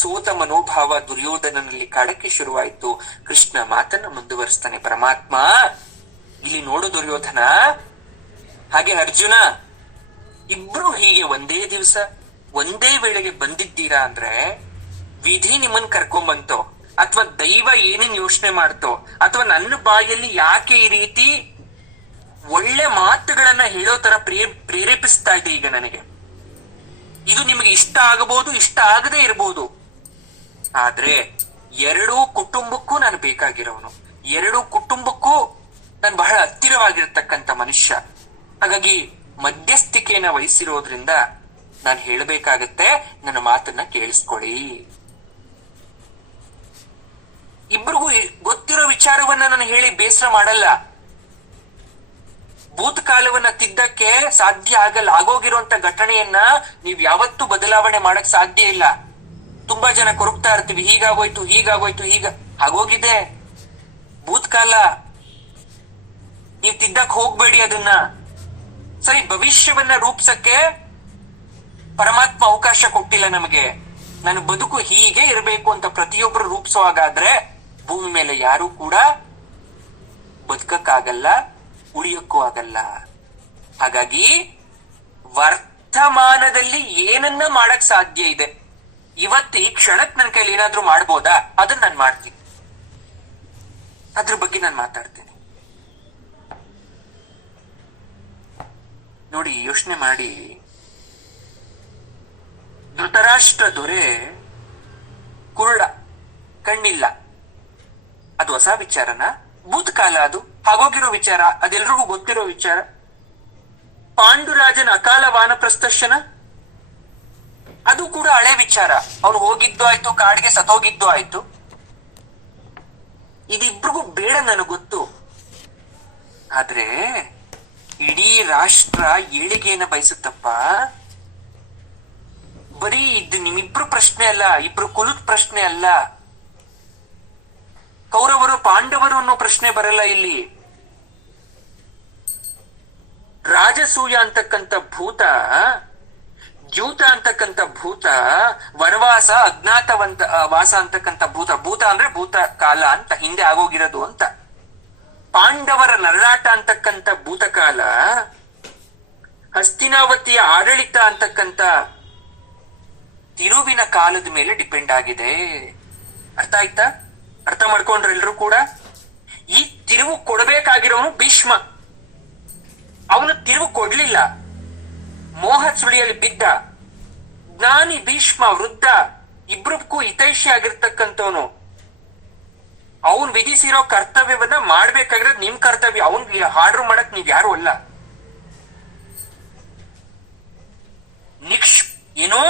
ಸೋತ ಮನೋಭಾವ ದುರ್ಯೋಧನನಲ್ಲಿ ಕಾಡಕ್ಕೆ ಶುರುವಾಯಿತು. ಕೃಷ್ಣ ಮಾತನ್ನ ಮುಂದುವರಿಸ್ತಾನೆ, ಪರಮಾತ್ಮ, ಇಲ್ಲಿ ನೋಡು ದುರ್ಯೋಧನ, ಹಾಗೆ ಅರ್ಜುನ, ಇಬ್ರು ಹೀಗೆ ಒಂದೇ ದಿವಸ ಒಂದೇ ವೇಳೆಗೆ ಬಂದಿದ್ದೀರಾ ಅಂದ್ರೆ ವಿಧಿ ನಿಮ್ಮನ್ ಕರ್ಕೊಂಬಂತೋ, ಅಥವಾ ದೈವ ಏನೇನ್ ಯೋಚನೆ ಮಾಡ್ತೋ, ಅಥವಾ ನನ್ನ ಬಾಯಲ್ಲಿ ಯಾಕೆ ಈ ರೀತಿ ಒಳ್ಳೆ ಮಾತುಗಳನ್ನ ಹೇಳೋ ತರ ಪ್ರೇರೇಪಿಸ್ತಾ ಇದೆ ಈಗ ನನಗೆ. ಇದು ನಿಮಗೆ ಇಷ್ಟ ಆಗಬಹುದು, ಇಷ್ಟ ಆಗದೆ ಇರಬಹುದು, ಆದ್ರೆ ಎರಡೂ ಕುಟುಂಬಕ್ಕೂ ನಾನು ಬೇಕಾಗಿರೋನು, ಎರಡೂ ಕುಟುಂಬಕ್ಕೂ ನಾನು ಬಹಳ ಹತ್ತಿರವಾಗಿರ್ತಕ್ಕಂಥ ಮನುಷ್ಯ. ಹಾಗಾಗಿ ಮಧ್ಯಸ್ಥಿಕೆಯನ್ನ ವಹಿಸಿರೋದ್ರಿಂದ ನಾನು ಹೇಳಬೇಕಾಗತ್ತೆ, ನನ್ನ ಮಾತನ್ನ ಕೇಳಿಸ್ಕೊಳ್ಳಿ. ಇಬ್ರಿಗೂ ಗೊತ್ತಿರೋ ವಿಚಾರವನ್ನ ನಾನು ಹೇಳಿ ಬೇಸರ ಮಾಡಲ್ಲ. ಭೂತಕಾಲವನ್ನ ತಿದ್ದಕ್ಕೆ ಸಾಧ್ಯ ಆಗಲ್ಲ. ಆಗೋಗಿರುವಂತ ಘಟನೆಯನ್ನ ನೀವ್ ಯಾವತ್ತೂ ಬದಲಾವಣೆ ಮಾಡಕ್ ಸಾಧ್ಯ ಇಲ್ಲ. ತುಂಬಾ ಜನ ಕೊರಗ್ತಾ ಇರ್ತೀವಿ, ಹೀಗಾಗೋಯ್ತು ಹೀಗಾಗೋಯ್ತು, ಆಗೋಗಿದೆ ಭೂತಕಾಲ, ನೀವ್ ತಿದ್ದಕ್ ಹೋಗ್ಬೇಡಿ ಅದನ್ನ. ಸರಿ, ಭವಿಷ್ಯವನ್ನ ರೂಪಿಸಕ್ಕೆ ಪರಮಾತ್ಮ ಅವಕಾಶ ಕೊಟ್ಟಿಲ್ಲ ನಮಗೆ. ನನ್ನ ಬದುಕು ಹೀಗೆ ಇರಬೇಕು ಅಂತ ಪ್ರತಿಯೊಬ್ಬರು ರೂಪಿಸೋ ಹಾಗಾದ್ರೆ ಭೂಮಿ ಮೇಲೆ ಯಾರು ಕೂಡ ಬದುಕಕ್ಕಾಗಲ್ಲ, ಉಳಿಯಕ್ಕೂ ಆಗಲ್ಲ. ಹಾಗಾಗಿ ವರ್ತಮಾನದಲ್ಲಿ ಏನನ್ನ ಮಾಡಕ್ ಸಾಧ್ಯ ಇದೆ, ಇವತ್ತಿ ಕ್ಷಣಕ್ ನನ್ನ ಕೈಲಿ ಏನಾದ್ರೂ ಮಾಡ್ಬೋದಾ, ಅದನ್ನ ನಾನು ಮಾಡ್ತೀನಿ. ಅದ್ರ ಬಗ್ಗೆ ನಾನು ಮಾತಾಡ್ತೇನೆ. ನೋಡಿ, ಯೋಚನೆ ಮಾಡಿ. ಧೃತರಾಷ್ಟ್ರ ದೊರೆ ಕುರುಡ, ಕಣ್ಣಿಲ್ಲ. ಅದು ಹೊಸ ವಿಚಾರನ? ಭೂತಕಾಲ, ಅದು ಹಾಗೋಗಿರೋ ವಿಚಾರ, ಅದೆಲ್ರಿಗೂ ಗೊತ್ತಿರೋ ವಿಚಾರ. ಪಾಂಡುರಾಜನ ಅಕಾಲ ವಾನಪ್ರಸ್ಥಶನ, ಅದು ಕೂಡ ಹಳೆ ವಿಚಾರ. ಅವನು ಹೋಗಿದ್ದು ಆಯ್ತು, ಕಾಡಿಗೆ ಸತ್ತೋಗಿದ್ದು ಆಯ್ತು. ಇದಿಬ್ರಿಗೂ ಬೇಡ, ನನಗೆ ಗೊತ್ತು. ಆದ್ರೆ ಇಡೀ ರಾಷ್ಟ್ರ ಏಳಿಗೆಯನ್ನ ಬಯಸುತ್ತಪ್ಪ. ಬರೀ ಇದು ನಿಮ್ಮಿಬ್ರು ಪ್ರಶ್ನೆ ಅಲ್ಲ, ಇಬ್ರು ಕುಲದ ಪ್ರಶ್ನೆ ಅಲ್ಲ. ಕೌರವರು ಪಾಂಡವರು ಅನ್ನೋ ಪ್ರಶ್ನೆ ಬರಲ್ಲ ಇಲ್ಲಿ. ರಾಜಸೂಯ ಅಂತಕ್ಕಂಥ ಭೂತ, ಜ್ಯೂತ ಅಂತಕ್ಕಂಥ ಭೂತ, ವನವಾಸ ಅಜ್ಞಾತವಂತ ವಾಸ ಅಂತಕ್ಕಂಥ ಭೂತ. ಭೂತ ಅಂದ್ರೆ ಭೂತ ಕಾಲ ಅಂತ, ಹಿಂದೆ ಆಗೋಗಿರೋದು ಅಂತ. ಪಾಂಡವರ ನರಳಾಟ ಅಂತಕ್ಕಂಥ ಭೂತಕಾಲ, ಹಸ್ತಿನಾವತಿಯ ಆಡಳಿತ ಅಂತಕ್ಕಂಥ ತಿರುವಿನ ಕಾಲದ ಮೇಲೆ ಡಿಪೆಂಡ್ ಆಗಿದೆ. ಅರ್ಥ ಆಯ್ತಾ? ಅರ್ಥ ಮಾಡ್ಕೊಂಡ್ರೆ ಎಲ್ರು ಕೂಡ. ಈ ತಿರುವು ಕೊಡಬೇಕಾಗಿರೋನು ಭೀಷ್ಮ. ಅವನು ತಿರುವು ಕೊಡ್ಲಿಲ್ಲ, ಮೋಹ ಸುಳಿಯಲ್ಲಿ ಬಿದ್ದ. ಜ್ಞಾನಿ ಭೀಷ್ಮ ವೃದ್ಧ, ಇಬ್ರಿಗೂ ಹಿತೈಷಿ ಆಗಿರ್ತಕ್ಕಂಥವನು. ಅವನ್ ವಿಧಿಸಿರೋ ಕರ್ತವ್ಯವನ್ನ ಮಾಡ್ಬೇಕಾಗಿರೋದು ನಿಮ್ ಕರ್ತವ್ಯ. ಅವನ್ ಹಾರ್ಡರ್ ಮಾಡಕ್ ನೀವ್ ಯಾರು ಅಲ್ಲ. ಏನೋ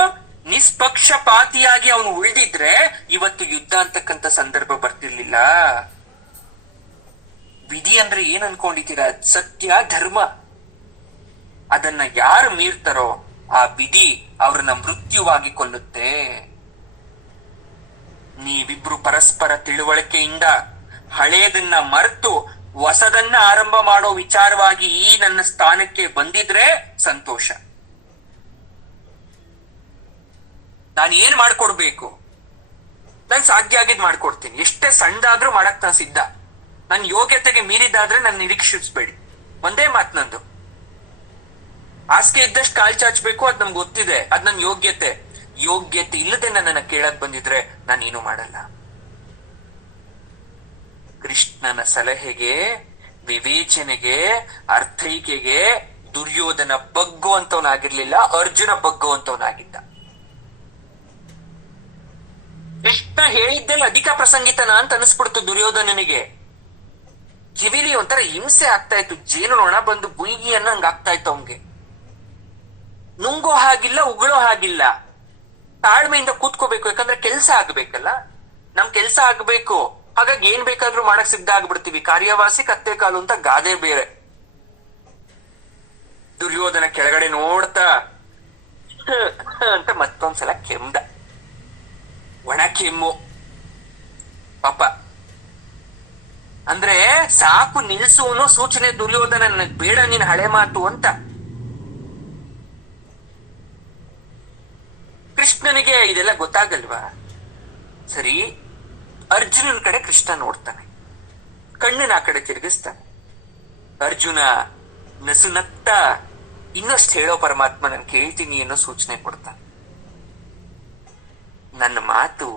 ನಿಷ್ಪಕ್ಷಪಾತಿಯಾಗಿ ಅವನು ಉಳಿದಿದ್ರೆ ಇವತ್ತು ಯುದ್ಧ ಅಂತಕ್ಕಂಥ ಸಂದರ್ಭ ಬರ್ತಿರ್ಲಿಲ್ಲ. ವಿಧಿ ಅಂದ್ರೆ ಏನ್ ಅನ್ಕೊಂಡಿದ್ದೀರಾ? ಸತ್ಯ, ಧರ್ಮ. ಅದನ್ನ ಯಾರು ಮೀರ್ತಾರೋ ಆ ವಿಧಿ ಅವ್ರನ್ನ ಮೃತ್ಯುವಾಗಿ ಕೊಲ್ಲುತ್ತೆ. ನೀವಿಬ್ರು ಪರಸ್ಪರ ತಿಳುವಳಿಕೆಯಿಂದ ಹಳೇದನ್ನ ಮರೆತು ಹೊಸದನ್ನ ಆರಂಭ ಮಾಡೋ ವಿಚಾರವಾಗಿ ಈ ನನ್ನ ಸ್ಥಾನಕ್ಕೆ ಬಂದಿದ್ರೆ ಸಂತೋಷ. ನಾನು ಏನ್ ಮಾಡ್ಕೊಡ್ಬೇಕು, ನಾನು ಸಾಧ್ಯ ಆಗಿದ್ ಮಾಡ್ಕೊಡ್ತೀನಿ. ಎಷ್ಟೇ ಸಣ್ಣದಾದ್ರೂ ಮಾಡಕ್ ನಾನು ಸಿದ್ಧ. ನನ್ನ ಯೋಗ್ಯತೆಗೆ ಮೀರಿದಾದ್ರೆ ನಾನು ನಿರೀಕ್ಷಿಸ್ಬೇಡಿ. ಒಂದೇ ಮಾತು ನಂದು, ಹಾಸಿಗೆ ಇದ್ದಷ್ಟು ಕಾಲ್ ಚಾಚಬೇಕು, ಅದ್ ನಮ್ಗೆ ಗೊತ್ತಿದೆ. ಅದ್ ನನ್ನ ಯೋಗ್ಯತೆ. ಯೋಗ್ಯತೆ ಇಲ್ಲದೆ ನನ್ನನ್ನ ಕೇಳಕ್ ಬಂದಿದ್ರೆ ನಾನೇನು ಮಾಡಲ್ಲ. ಕೃಷ್ಣನ ಸಲಹೆಗೆ, ವಿವೇಚನೆಗೆ, ಅರ್ಥೈಕೆಗೆ ದುರ್ಯೋಧನ ಬಗ್ಗುವಂತವನಾಗಿರ್ಲಿಲ್ಲ, ಅರ್ಜುನ ಬಗ್ಗುವಂತವನಾಗಿದ್ದ. ಕೃಷ್ಣ ಹೇಳಿದ್ದೆಲ್ಲ ಅಧಿಕ ಪ್ರಸಂಗಿತನ ಅಂತ ಅನಿಸ್ಬಿಡ್ತು ದುರ್ಯೋಧನನಿಗೆ. ಕಿವಿಲಿ ಒಂಥರ ಹಿಂಸೆ ಆಗ್ತಾ ಇತ್ತು. ಜೇನು ನೊಣ ಬಂದು ಗುಯ್ಗಿ ಅನ್ನಂಗ್ ಆಗ್ತಾ ಇತ್ತು ಅವನ್ಗೆ. ನುಂಗೋ ಹಾಗಿಲ್ಲ, ಉಗುಳೋ ಹಾಗಿಲ್ಲ. ತಾಳ್ಮೆಯಿಂದ ಕೂತ್ಕೋಬೇಕು, ಯಾಕಂದ್ರೆ ಕೆಲ್ಸ ಆಗ್ಬೇಕಲ್ಲ. ನಮ್ ಕೆಲ್ಸ ಆಗ್ಬೇಕು. ಹಾಗಾಗಿ ಏನ್ ಬೇಕಾದ್ರೂ ಮಾಡಕ್ ಸಿದ್ಧ ಆಗ್ಬಿಡ್ತೀವಿ. ಕಾರ್ಯವಾಸಿ ಕತ್ತೆ ಕಾಲು ಅಂತ ಗಾದೆ ಬೇರೆ. ದುರ್ಯೋಧನ ಕೆಳಗಡೆ ನೋಡ್ತಾ ಅಂತ ಮತ್ತೊಂದ್ಸಲ ಕೆಮ್ದ. ಒಣ ಕೆಮ್ಮು ಪಾಪ. ಅಂದ್ರೆ ಸಾಕು ನಿಲ್ಸು ಅನ್ನೋ ಸೂಚನೆ ದುರ್ಯೋಧನ. ನನಗ್ ಬೇಡ ನೀನ್ ಹಳೆ ಮಾತು ಅಂತ. ಕೃಷ್ಣನಿಗೆ ಇದೆಲ್ಲ ಗೊತ್ತಾಗಲ್ವಾ? ಸರಿ, ಅರ್ಜುನನ ಕಡೆ ಕೃಷ್ಣ ನೋಡ್ತಾನೆ, ಕಣ್ಣನ್ನ ಆ ಕಡೆ ತಿರುಗಿಸ್ತಾನೆ. ಅರ್ಜುನ ನಸುನತ್ತ ಇನ್ನಷ್ಟು ಹೇಳೋ ಪರಮಾತ್ಮ ನಾನು ಕೇಳ್ತೀನಿ ಅನ್ನೋ ಸೂಚನೆ ಕೊಡ್ತಾನೆ. ನನ್ನ ಮಾತು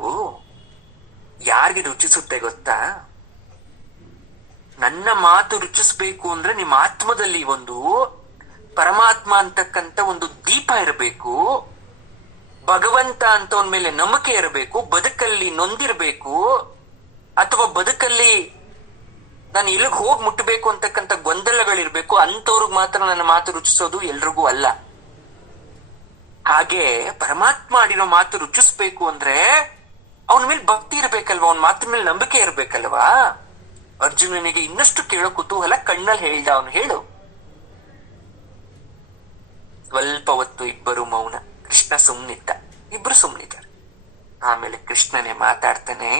ಯಾರಿಗೆ ರುಚಿಸುತ್ತೆ ಗೊತ್ತಾ? ನನ್ನ ಮಾತು ರುಚಿಸ್ಬೇಕು ಅಂದ್ರೆ ನಿಮ್ಮ ಆತ್ಮದಲ್ಲಿ ಒಂದು ಪರಮಾತ್ಮ ಅಂತಕ್ಕಂಥ ಒಂದು ದೀಪ ಇರಬೇಕು. ಭಗವಂತ ಅಂತ ಅವನ ಮೇಲೆ ನಂಬಿಕೆ ಇರಬೇಕು. ಬದುಕಲ್ಲಿ ನೊಂದಿರ್ಬೇಕು, ಅಥವಾ ಬದುಕಲ್ಲಿ ನಾನು ಎಲ್ಲಿಗೆ ಹೋಗಿ ಮುಟ್ಟಬೇಕು ಅಂತಕ್ಕಂಥ ಗೊಂದಲಗಳಿರ್ಬೇಕು. ಅಂತವ್ರಿಗೆ ಮಾತ್ರ ನನ್ನ ಮಾತು ರುಚಿಸೋದು, ಎಲ್ರಿಗೂ ಅಲ್ಲ. ಹಾಗೆ ಪರಮಾತ್ಮ ಆಡಿರೋ ಮಾತು ರುಚಿಸ್ಬೇಕು ಅಂದ್ರೆ ಅವನ ಮೇಲೆ ಭಕ್ತಿ ಇರ್ಬೇಕಲ್ವಾ, ಅವನ ಮಾತಿನ ಮೇಲೆ ನಂಬಿಕೆ ಇರ್ಬೇಕಲ್ವಾ. ಅರ್ಜುನನಿಗೆ ಇನ್ನಷ್ಟು ಕೇಳೋ ಕುತೂಹಲ ಕಣ್ಣಲ್ಲಿ ಹೇಳ್ದ ಅವನು. ಹೇಳು. ಸ್ವಲ್ಪ ಹೊತ್ತು ಇಬ್ಬರು ಮೌನ. ಕೃಷ್ಣ ಸುಮ್ನಿದ್ದ, ಇಬ್ರು ಸುಮ್ನಿದ್ದಾರೆ. ಆಮೇಲೆ ಕೃಷ್ಣನೇ ಮಾತಾಡ್ತಾನೆ.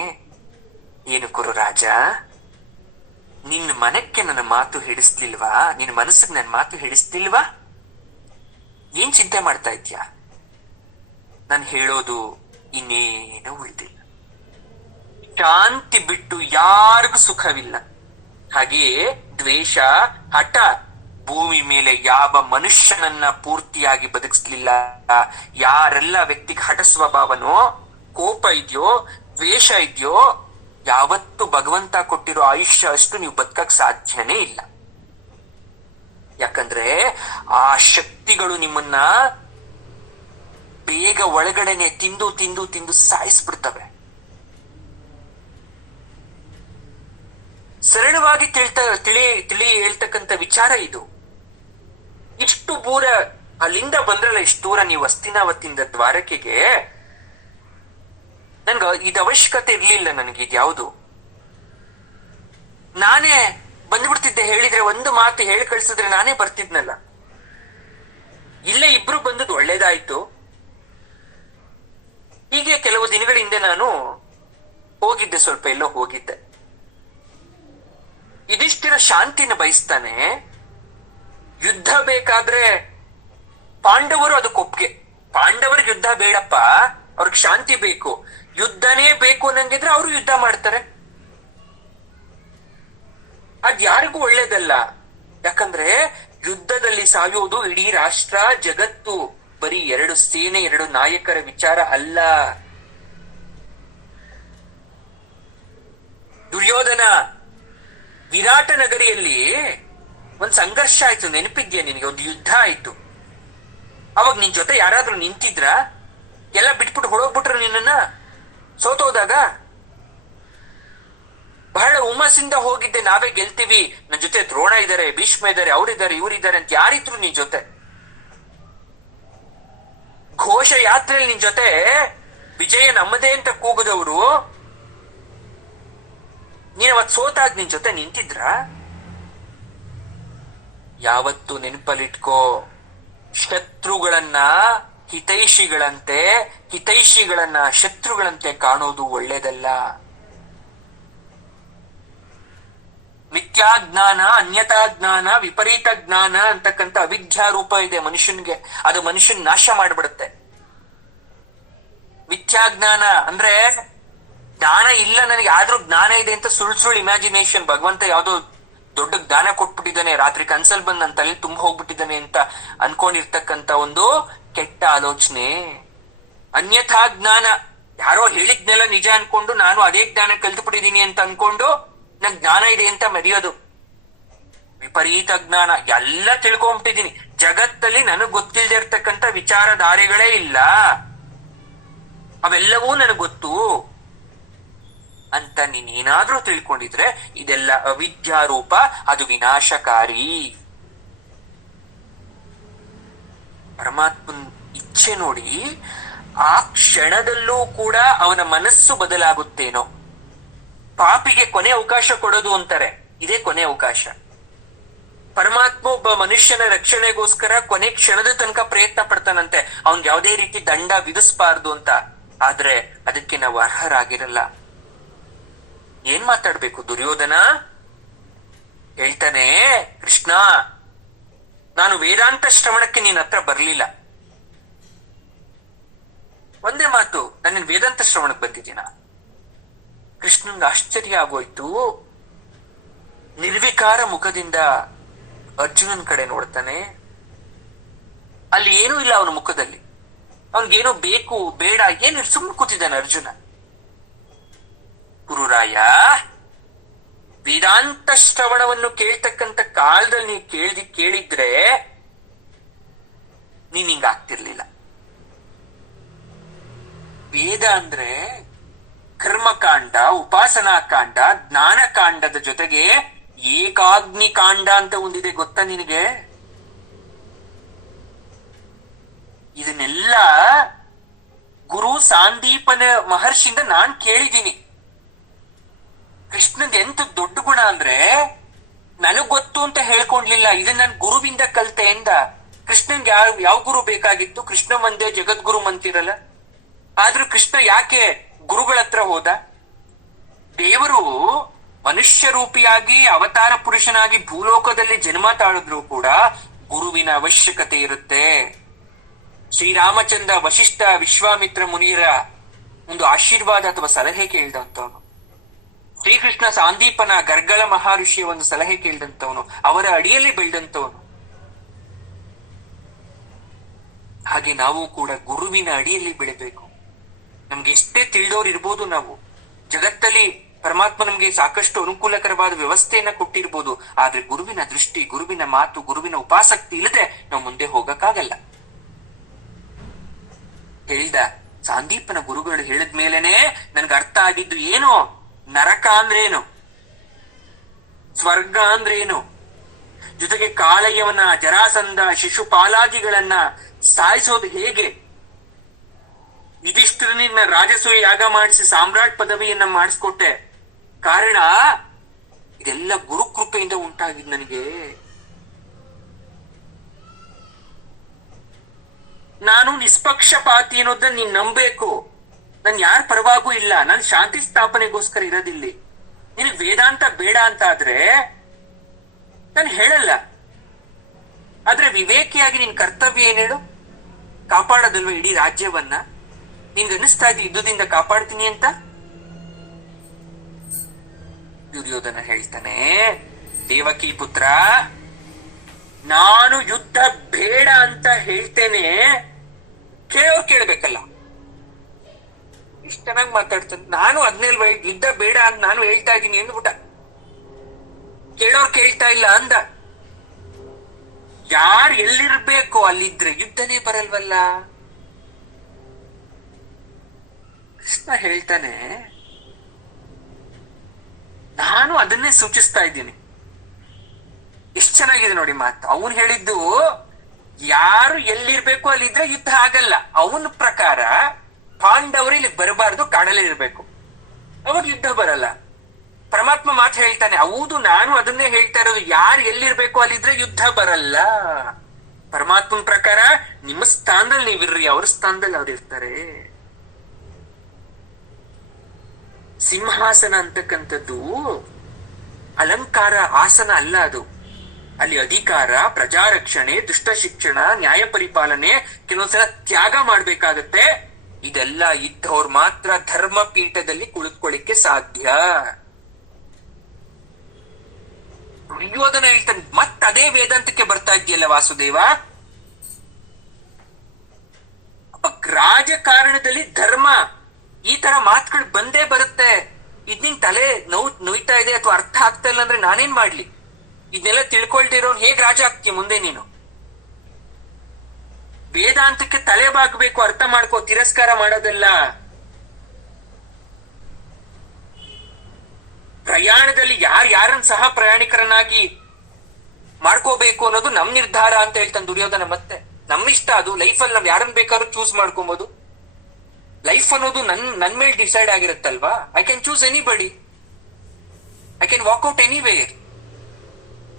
ಏನು ಕುರು ರಾಜ, ನಿನ್ನ ಮನಕ್ಕೆ ನನ್ನ ಮಾತು ಹಿಡಿಸ್ಲಿಲ್ವಾ? ನಿನ್ನ ಮನಸ್ಸಿಗೆ ನನ್ನ ಮಾತು ಹಿಡಿಸ್ಲಿಲ್ವಾ? ಏನ್ ಚಿಂತೆ ಮಾಡ್ತಾ ಇದ್ಯಾ? ನಾನು ಹೇಳೋದು ಇನ್ನೇನು ಉಳಿದಿಲ್ಲ. ಶಾಂತಿ ಬಿಟ್ಟು ಯಾರಿಗೂ ಸುಖವಿಲ್ಲ. ಹಾಗೆಯೇ ದ್ವೇಷ, ಹಠ ಭೂಮಿ ಮೇಲೆ ಯಾವ ಮನುಷ್ಯನನ್ನ ಪೂರ್ತಿಯಾಗಿ ಬದುಕಿಸ್ಲಿಲ್ಲ. ಯಾರೆಲ್ಲ ವ್ಯಕ್ತಿಗೆ ಹಠ ಸ್ವಭಾವನೋ, ಕೋಪ ಇದೆಯೋ, ದ್ವೇಷ ಇದೆಯೋ, ಯಾವತ್ತು ಭಗವಂತ ಕೊಟ್ಟಿರೋ ಆಯುಷ್ಯ ಅಷ್ಟು ನೀವು ಬದುಕಕ್ ಸಾಧ್ಯನೇ ಇಲ್ಲ. ಯಾಕಂದ್ರೆ ಆ ಶಕ್ತಿಗಳು ನಿಮ್ಮನ್ನ ಬೇಗ ಒಳಗಡೆನೆ ತಿಂದು ತಿಂದು ತಿಂದು ಸಾಯಿಸ್ಬಿಡ್ತವೆ. ಸರಳವಾಗಿ ತಿಳಿ ಹೇಳ್ತಕ್ಕಂಥ ವಿಚಾರ ಇದು. ಇಷ್ಟು ದೂರ ಅಲ್ಲಿಂದ ಬಂದ್ರಲ್ಲ, ಇಷ್ಟು ದೂರ ನೀವು ಹಸ್ತಿನಾವತಿಯಿಂದ ದ್ವಾರಕೆಗೆ, ನನ್ಗ ಇದು ಅವಶ್ಯಕತೆ ಇರ್ಲಿಲ್ಲ. ನನಗೆ ಇದ್ಯಾವುದು, ನಾನೇ ಬಂದ್ಬಿಡ್ತಿದ್ದೆ. ಹೇಳಿದ್ರೆ ಒಂದು ಮಾತು ಹೇಳಿ ಕಳ್ಸಿದ್ರೆ ನಾನೇ ಬರ್ತಿದ್ನಲ್ಲ. ಇಲ್ಲೇ ಇಬ್ರು ಬಂದದ್ದು ಒಳ್ಳೇದಾಯ್ತು. ಹೀಗೆ ಕೆಲವು ದಿನಗಳ ಹಿಂದೆ ನಾನು ಹೋಗಿದ್ದೆ, ಸ್ವಲ್ಪ ಎಲ್ಲೋ ಹೋಗಿದ್ದೆ. ಯುಧಿಷ್ಠಿರ ಶಾಂತಿನ ಬಯಸ್ತಾನೆ. ಯುದ್ಧ ಬೇಕಾದ್ರೆ ಪಾಂಡವರು ಅದಕ್ಕೆ ಒಪ್ಗೆ. ಪಾಂಡವರಿಗೆ ಯುದ್ಧ ಬೇಡಪ್ಪ, ಅವ್ರಿಗೆ ಶಾಂತಿ ಬೇಕು. ಯುದ್ಧನೇ ಬೇಕು ಅನ್ನಂಗಿದ್ರೆ ಅವರು ಯುದ್ಧ ಮಾಡ್ತಾರೆ. ಅದ್ ಯಾರಿಗೂ ಒಳ್ಳೇದಲ್ಲ. ಯಾಕಂದ್ರೆ ಯುದ್ಧದಲ್ಲಿ ಸಾಯೋದು ಇಡೀ ರಾಷ್ಟ್ರ, ಜಗತ್ತು, ಬರೀ 2 ಸೇನೆ 2 ನಾಯಕರ ವಿಚಾರ ಅಲ್ಲ. ದುರ್ಯೋಧನ ವಿರಾಟ ನಗರಿಯಲ್ಲಿ ಒಂದ್ ಸಂಘರ್ಷ ಆಯ್ತು, ನೆನಪಿದ್ಯಾ ನಿನಗೆ? ಒಂದು ಯುದ್ಧ ಆಯ್ತು. ಅವಾಗ ನಿನ್ ಜೊತೆ ಯಾರಾದ್ರೂ ನಿಂತಿದ್ರ? ಎಲ್ಲ ಬಿಟ್ಬಿಟ್ಟು ಹೊಡೋಗ್ಬಿಟ್ರು ನಿನ್ನನ್ನ ಸೋತೋದಾಗ? ಬಹಳ ಹುಮ್ಮಸ್ಸಿಂದ ಹೋಗಿದ್ದೆ, ನಾವೇ ಗೆಲ್ತೀವಿ, ನನ್ ಜೊತೆ ದ್ರೋಣ ಇದಾರೆ, ಭೀಷ್ಮ ಇದಾರೆ, ಅವ್ರಿದ್ದಾರೆ, ಇವ್ರಿದ್ದಾರೆ ಅಂತ ಯಾರಿದ್ರು ನಿನ್ ಜೊತೆ? ಘೋಷ ಯಾತ್ರೆಯಲ್ಲಿ ನಿನ್ ಜೊತೆ ವಿಜಯ ನಮ್ಮದೇ ಅಂತ ಕೂಗದವರು ನೀನ್ ಅವತ್ ಸೋತಾಗ ನಿನ್ ಜೊತೆ ನಿಂತಿದ್ರ? ಯಾವತ್ತು ನೆನಪಲ್ಲಿಟ್ಕೋ, ಶತ್ರುಗಳನ್ನ ಹಿತೈಷಿಗಳಂತೆ, ಹಿತೈಷಿಗಳನ್ನ ಶತ್ರುಗಳಂತೆ ಕಾಣೋದು ಒಳ್ಳೇದಲ್ಲ. ಮಿಥ್ಯಾಜ್ಞಾನ, ಅನ್ಯತಾ ಜ್ಞಾನ, ವಿಪರೀತ ಜ್ಞಾನ ಅಂತಕ್ಕಂಥ ಅವಿದ್ಯಾ ರೂಪ ಇದೆ ಮನುಷ್ಯನ್ಗೆ. ಅದು ಮನುಷ್ಯನ್ ನಾಶ ಮಾಡ್ಬಿಡುತ್ತೆ. ಮಿಥ್ಯಾಜ್ಞಾನ ಅಂದ್ರೆ ಜ್ಞಾನ ಇಲ್ಲ ನನಗೆ, ಆದ್ರೂ ಜ್ಞಾನ ಇದೆ ಅಂತ ಸುಳ್ಳು ಇಮ್ಯಾಜಿನೇಷನ್. ಭಗವಂತ ಯಾವ್ದೋ ದೊಡ್ಡ ಜ್ಞಾನ ಕೊಟ್ಬಿಟ್ಟಿದ್ದಾನೆ, ರಾತ್ರಿ ಕನ್ಸಲ್ ಬಂದ್ ನನ್ನ ತಲೆ ತುಂಬ ಹೋಗ್ಬಿಟ್ಟಿದ್ದಾನೆ ಅಂತ ಅನ್ಕೊಂಡಿರ್ತಕ್ಕಂಥ ಒಂದು ಕೆಟ್ಟ ಆಲೋಚನೆ. ಅನ್ಯಥಾ ಜ್ಞಾನ, ಯಾರೋ ಹೇಳಿದ್ನೆಲ್ಲ ನಿಜ ಅನ್ಕೊಂಡು ನಾನು ಅದೇ ಜ್ಞಾನ ಕಲ್ತುಬಿಟ್ಟಿದೀನಿ ಅಂತ ಅನ್ಕೊಂಡು ನಂಗೆ ಜ್ಞಾನ ಇದೆ ಅಂತ ಮೆರೆಯೋದು. ವಿಪರೀತ ಜ್ಞಾನ, ಎಲ್ಲ ತಿಳ್ಕೊಂಬಿಟ್ಟಿದೀನಿ, ಜಗತ್ತಲ್ಲಿ ನನಗ್ ಗೊತ್ತಿಲ್ಲದೆ ಇರ್ತಕ್ಕಂಥ ವಿಚಾರಧಾರೆಗಳೇ ಇಲ್ಲ, ಅವೆಲ್ಲವೂ ನನಗ್ ಗೊತ್ತು ಅಂತ ನೀನೇನಾದ್ರೂ ತಿಳ್ಕೊಂಡಿದ್ರೆ ಇದೆಲ್ಲ ಅವಿದ್ಯಾರೂಪ, ಅದು ವಿನಾಶಕಾರಿ. ಪರಮಾತ್ಮನ್ ಇಚ್ಛೆ ನೋಡಿ ಆ ಕ್ಷಣದಲ್ಲೂ ಕೂಡ ಅವನ ಮನಸ್ಸು ಬದಲಾಗುತ್ತೇನೋ. ಪಾಪಿಗೆ ಕೊನೆ ಅವಕಾಶ ಕೊಡೋದು ಅಂತಾರೆ, ಇದೇ ಕೊನೆ ಅವಕಾಶ. ಪರಮಾತ್ಮ ಒಬ್ಬ ಮನುಷ್ಯನ ರಕ್ಷಣೆಗೋಸ್ಕರ ಕೊನೆ ಕ್ಷಣದ ತನಕ ಪ್ರಯತ್ನ ಪಡ್ತಾನಂತೆ, ಅವನ್ಗೆ ಯಾವುದೇ ರೀತಿ ದಂಡ ವಿಧಿಸಬಾರ್ದು ಅಂತ. ಆದ್ರೆ ಅದಕ್ಕೆ ನಾವು ಅರ್ಹರಾಗಿರಲ್ಲ. ಏನ್ ಮಾತಾಡ್ಬೇಕು? ದುರ್ಯೋಧನ ಹೇಳ್ತಾನೆ, ಕೃಷ್ಣ ನಾನು ವೇದಾಂತ ಶ್ರವಣಕ್ಕೆ ನಿನ್ನ ಹತ್ರ ಬರ್ಲಿಲ್ಲ. ಒಂದೇ ಮಾತು, ನನ್ನ ವೇದಾಂತ ಶ್ರವಣಕ್ಕೆ ಬಂದಿದ್ದೀನ. ಕೃಷ್ಣನ್ಗೆ ಆಶ್ಚರ್ಯ ಆಗೋಯ್ತು. ನಿರ್ವಿಕಾರ ಮುಖದಿಂದ ಅರ್ಜುನನ್ ಕಡೆ ನೋಡ್ತಾನೆ. ಅಲ್ಲಿ ಏನೂ ಇಲ್ಲ ಅವನ ಮುಖದಲ್ಲಿ. ಅವನ್ಗೇನೋ ಬೇಕು ಬೇಡ ಏನು ಸುಮ್ಮನೆ ಕೂತಿದ್ದಾನೆ ಅರ್ಜುನ. ಗುರುರಾಯ, ವೇದಾಂತ ಶ್ರವಣವನ್ನು ಕೇಳ್ತಕ್ಕಂಥ ಕಾಲದಲ್ಲಿ ನೀವು ಕೇಳಿದ್ರೆ ನೀನ್ ಹಿಂಗಾಗ್ತಿರ್ಲಿಲ್ಲ. ವೇದ ಅಂದ್ರೆ ಕರ್ಮಕಾಂಡ, ಉಪಾಸನಾ ಕಾಂಡ, ಜ್ಞಾನ ಕಾಂಡದ ಜೊತೆಗೆ ಏಕಾಗ್ನಿ ಕಾಂಡ ಅಂತ ಒಂದಿದೆ, ಗೊತ್ತಾ ನಿನಗೆ? ಇದನ್ನೆಲ್ಲ ಗುರು ಸಾಂದೀಪನ ಮಹರ್ಷಿಯಿಂದ ನಾನ್ ಕೇಳಿದ್ದೀನಿ. ಕೃಷ್ಣನ್ ಎಂತ ದೊಡ್ಡ ಗುಣ ಅಂದ್ರೆ ನನಗ್ ಗೊತ್ತು ಅಂತ ಹೇಳ್ಕೊಂಡ್ಲಿಲ್ಲ, ಇದನ್ನ ನನ್ ಗುರುವಿಂದ ಕಲ್ತೆ ಎಂದ. ಕೃಷ್ಣನ್ಗೆ ಯಾವ ಗುರು ಬೇಕಾಗಿತ್ತು? ಕೃಷ್ಣ ಮಂದೇ ಜಗದ್ಗುರು ಮಂತಿರಲ್ಲ. ಆದ್ರೂ ಕೃಷ್ಣ ಯಾಕೆ ಗುರುಗಳ ಹತ್ರ ಹೋದ? ದೇವರು ಮನುಷ್ಯ ರೂಪಿಯಾಗಿ ಅವತಾರ ಪುರುಷನಾಗಿ ಭೂಲೋಕದಲ್ಲಿ ಜನ್ಮ ತಾಳಿದ್ರು ಕೂಡ ಗುರುವಿನ ಅವಶ್ಯಕತೆ ಇರುತ್ತೆ. ಶ್ರೀರಾಮಚಂದ್ರ, ವಶಿಷ್ಠ, ವಿಶ್ವಾಮಿತ್ರ ಮುನಿಯರ ಒಂದು ಆಶೀರ್ವಾದ ಅಥವಾ ಸಲಹೆ ಕೇಳಿದಂತವನು. ಶ್ರೀಕೃಷ್ಣ ಸಾಂದೀಪನ ಗರ್ಗಳ ಮಹರ್ಷಿಯ ಒಂದು ಸಲಹೆ ಕೇಳಿದಂತವನು, ಅವರ ಅಡಿಯಲ್ಲಿ ಬೆಳೆದಂತವನು. ಹಾಗೆ ನಾವು ಕೂಡ ಗುರುವಿನ ಅಡಿಯಲ್ಲಿ ಬೆಳಿಬೇಕು. ನಮ್ಗೆ ಎಷ್ಟೇ ತಿಳಿದವ್ರು ಇರ್ಬೋದು, ನಾವು ಜಗತ್ತಲ್ಲಿ ಪರಮಾತ್ಮ ನಮ್ಗೆ ಸಾಕಷ್ಟು ಅನುಕೂಲಕರವಾದ ವ್ಯವಸ್ಥೆಯನ್ನ ಕೊಟ್ಟಿರ್ಬೋದು, ಆದ್ರೆ ಗುರುವಿನ ದೃಷ್ಟಿ, ಗುರುವಿನ ಮಾತು, ಗುರುವಿನ ಉಪಾಸಕ್ತಿ ಇಲ್ಲದೆ ನಾವು ಮುಂದೆ ಹೋಗಕ್ಕಾಗಲ್ಲ. ಹೇಳ್ದ ಸಾಂದೀಪನ ಗುರುಗಳು ಹೇಳಿದ್ಮೇಲೆನೆ ನನ್ಗೆ ಅರ್ಥ ಆಗಿದ್ದು ಏನು, ನರಕ ಅಂದ್ರೇನು, ಸ್ವರ್ಗ ಅಂದ್ರೇನು, ಜೊತೆಗೆ ಕಾಳಯ್ಯವನ, ಜರಾಸಂಧ, ಶಿಶುಪಾಲಾದಿಗಳನ್ನ ಸಾಯಿಸೋದು ಹೇಗೆ, ಯುಧಿಷ್ಠಿರನಿನ್ನ ರಾಜಸೂಯ ಯಾಗ ಮಾಡಿಸಿ ಸಾಮ್ರಾಟ್ ಪದವಿಯನ್ನ ಮಾಡಿಸ್ಕೊಟ್ಟೆ. ಕಾರಣ ಇದೆಲ್ಲ ಗುರುಕೃಪೆಯಿಂದ ಉಂಟಾಗಿದ್ ನನಗೆ. ನಾನು ನಿಷ್ಪಕ್ಷಪಾತಿ ಅನ್ನೋದನ್ನ ನೀನ್ ನಂಬೇಕು. ನನ್ ಯಾರ ಪರವಾಗೂ ಇಲ್ಲ, ನಾನು ಶಾಂತಿ ಸ್ಥಾಪನೆಗೋಸ್ಕರ ಇರೋದಿಲ್ಲಿ. ನಿನಗ್ ವೇದಾಂತ ಬೇಡ ಅಂತ ಆದ್ರೆ ನಾನು ಹೇಳಲ್ಲ. ಆದ್ರೆ ವಿವೇಕಿಯಾಗಿ ನಿನ್ ಕರ್ತವ್ಯ ಏನ್ ಹೇಳು, ಕಾಪಾಡೋದಲ್ವ ಇಡೀ ರಾಜ್ಯವನ್ನ. ನಿನ್ಗೆ ಅನಿಸ್ತಾ ಇದ್ದು ಯುದ್ಧದಿಂದ ಕಾಪಾಡ್ತೀನಿ ಅಂತ. ದುರ್ಯೋಧನ ಹೇಳ್ತಾನೆ, ದೇವಕಿ ಪುತ್ರ, ನಾನು ಯುದ್ಧ ಬೇಡ ಅಂತ ಹೇಳ್ತೇನೆ, ಕೇಳೋರು ಕೇಳ್ಬೇಕಲ್ಲ. ಇಷ್ಟ ಚೆನ್ನಾಗಿ ಮಾತಾಡ್ತಾನೆ. ನಾನು 17 ಯುದ್ಧ ಬೇಡ ಅಂತ ನಾನು ಹೇಳ್ತಾ ಇದ್ದೀನಿ ಅಂದ್ಬಿಟ್ಟ. ಕೇಳೋರು ಕೇಳ್ತಾ ಇಲ್ಲ ಅಂದ. ಯಾರು ಎಲ್ಲಿರ್ಬೇಕು ಅಲ್ಲಿದ್ರೆ ಯುದ್ಧನೇ ಬರಲ್ವಲ್ಲ. ಕೃಷ್ಣ ಹೇಳ್ತಾನೆ, ನಾನು ಅದನ್ನೇ ಸೂಚಿಸ್ತಾ ಇದ್ದೀನಿ. ಎಷ್ಟ್ ಚೆನ್ನಾಗಿದೆ ನೋಡಿ ಮಾತು. ಅವನು ಹೇಳಿದ್ದು ಯಾರು ಎಲ್ಲಿರ್ಬೇಕು ಅಲ್ಲಿದ್ರೆ ಯುದ್ಧ ಆಗಲ್ಲ. ಅವನ ಪ್ರಕಾರ ಪಾಂಡವರು ಇಲ್ಲಿ ಬರಬಾರ್ದು, ಕಾಡಲ್ಲೇ ಇರ್ಬೇಕು, ಅವಾಗ ಯುದ್ಧ ಬರಲ್ಲ. ಪರಮಾತ್ಮ ಮಾತು ಹೇಳ್ತಾನೆ, ಹೌದು ನಾನು ಅದನ್ನೇ ಹೇಳ್ತಾ ಇರೋದು, ಯಾರು ಎಲ್ಲಿರ್ಬೇಕು ಅಲ್ಲಿದ್ರೆ ಯುದ್ಧ ಬರಲ್ಲ. ಪರಮಾತ್ಮನ ಪ್ರಕಾರ ನಿಮ್ಮ ಸ್ಥಾನದಲ್ಲಿ ನೀವಿರ್ರಿ, ಅವ್ರ ಸ್ಥಾನದಲ್ಲಿ ಅವ್ರು ಇರ್ತಾರೆ. ಸಿಂಹಾಸನ ಅಂತಕ್ಕಂಥದ್ದು ಅಲಂಕಾರ ಆಸನ ಅಲ್ಲ. ಅದು ಅಲ್ಲಿ ಅಧಿಕಾರ, ಪ್ರಜಾರಕ್ಷಣೆ, ದುಷ್ಟ ಶಿಕ್ಷಣ, ನ್ಯಾಯ ಪರಿಪಾಲನೆ, ಕೆಲವೊಂದ್ಸಲ ತ್ಯಾಗ ಮಾಡ್ಬೇಕಾಗತ್ತೆ. ಇದೆಲ್ಲ ಇದ್ದವ್ರು ಮಾತ್ರ ಧರ್ಮ ಪೀಠದಲ್ಲಿ ಕುಳಿತುಕೊಳ್ಳಿಕ್ಕೆ ಸಾಧ್ಯ. ದುರ್ಯೋಧನ ಹೇಳ್ತಾನೆ, ಮತ್ತದೇ ವೇದಾಂತಕ್ಕೆ ಬರ್ತಾ ಇದೆಯಲ್ಲ ವಾಸುದೇವ. ರಾಜಕಾರಣದಲ್ಲಿ ಧರ್ಮ ಈ ತರ ಮಾತುಗಳು ಬಂದೇ ಬರುತ್ತೆ. ಇದ್ ನಿನ್ ತಲೆ ನೋಯ್ತಾ ಇದೆ ಅಥವಾ ಅರ್ಥ ಆಗ್ತಾ ಇಲ್ಲ ಅಂದ್ರೆ ನಾನೇನ್ ಮಾಡ್ಲಿ? ಇದನ್ನೆಲ್ಲ ತಿಳ್ಕೊಳ್ದಿರೋನ್ ಹೇಗ್ ರಾಜ ಆಗ್ತೀಯ ಮುಂದೆ ನೀನು? ವೇದಾಂತಕ್ಕೆ ತಲೆ ಬಾಗ್ಬೇಕು, ಅರ್ಥ ಮಾಡ್ಕೋ, ತಿರಸ್ಕಾರ ಮಾಡೋದಲ್ಲ. ಪ್ರಯಾಣದಲ್ಲಿ ಯಾರನ್ನ ಸಹ ಪ್ರಯಾಣಿಕರನ್ನಾಗಿ ಮಾಡ್ಕೋಬೇಕು ಅನ್ನೋದು ನಮ್ ನಿರ್ಧಾರ ಅಂತ ಹೇಳ್ತಾನೆ ದುರ್ಯೋಧನ. ಮತ್ತೆ ನಮ್ಮಿಷ್ಟ ಅದು. ಲೈಫಲ್ಲಿ ನಾವ್ ಯಾರನ್ನ ಬೇಕಾದ್ರೂ ಚೂಸ್ ಮಾಡ್ಕೊಬಹುದು. ಲೈಫ್ ಅನ್ನೋದು ನನ್ ಮೇಲೆ ಡಿಸೈಡ್ ಆಗಿರುತ್ತಲ್ವಾ. I can choose anybody, I can walk out anywhere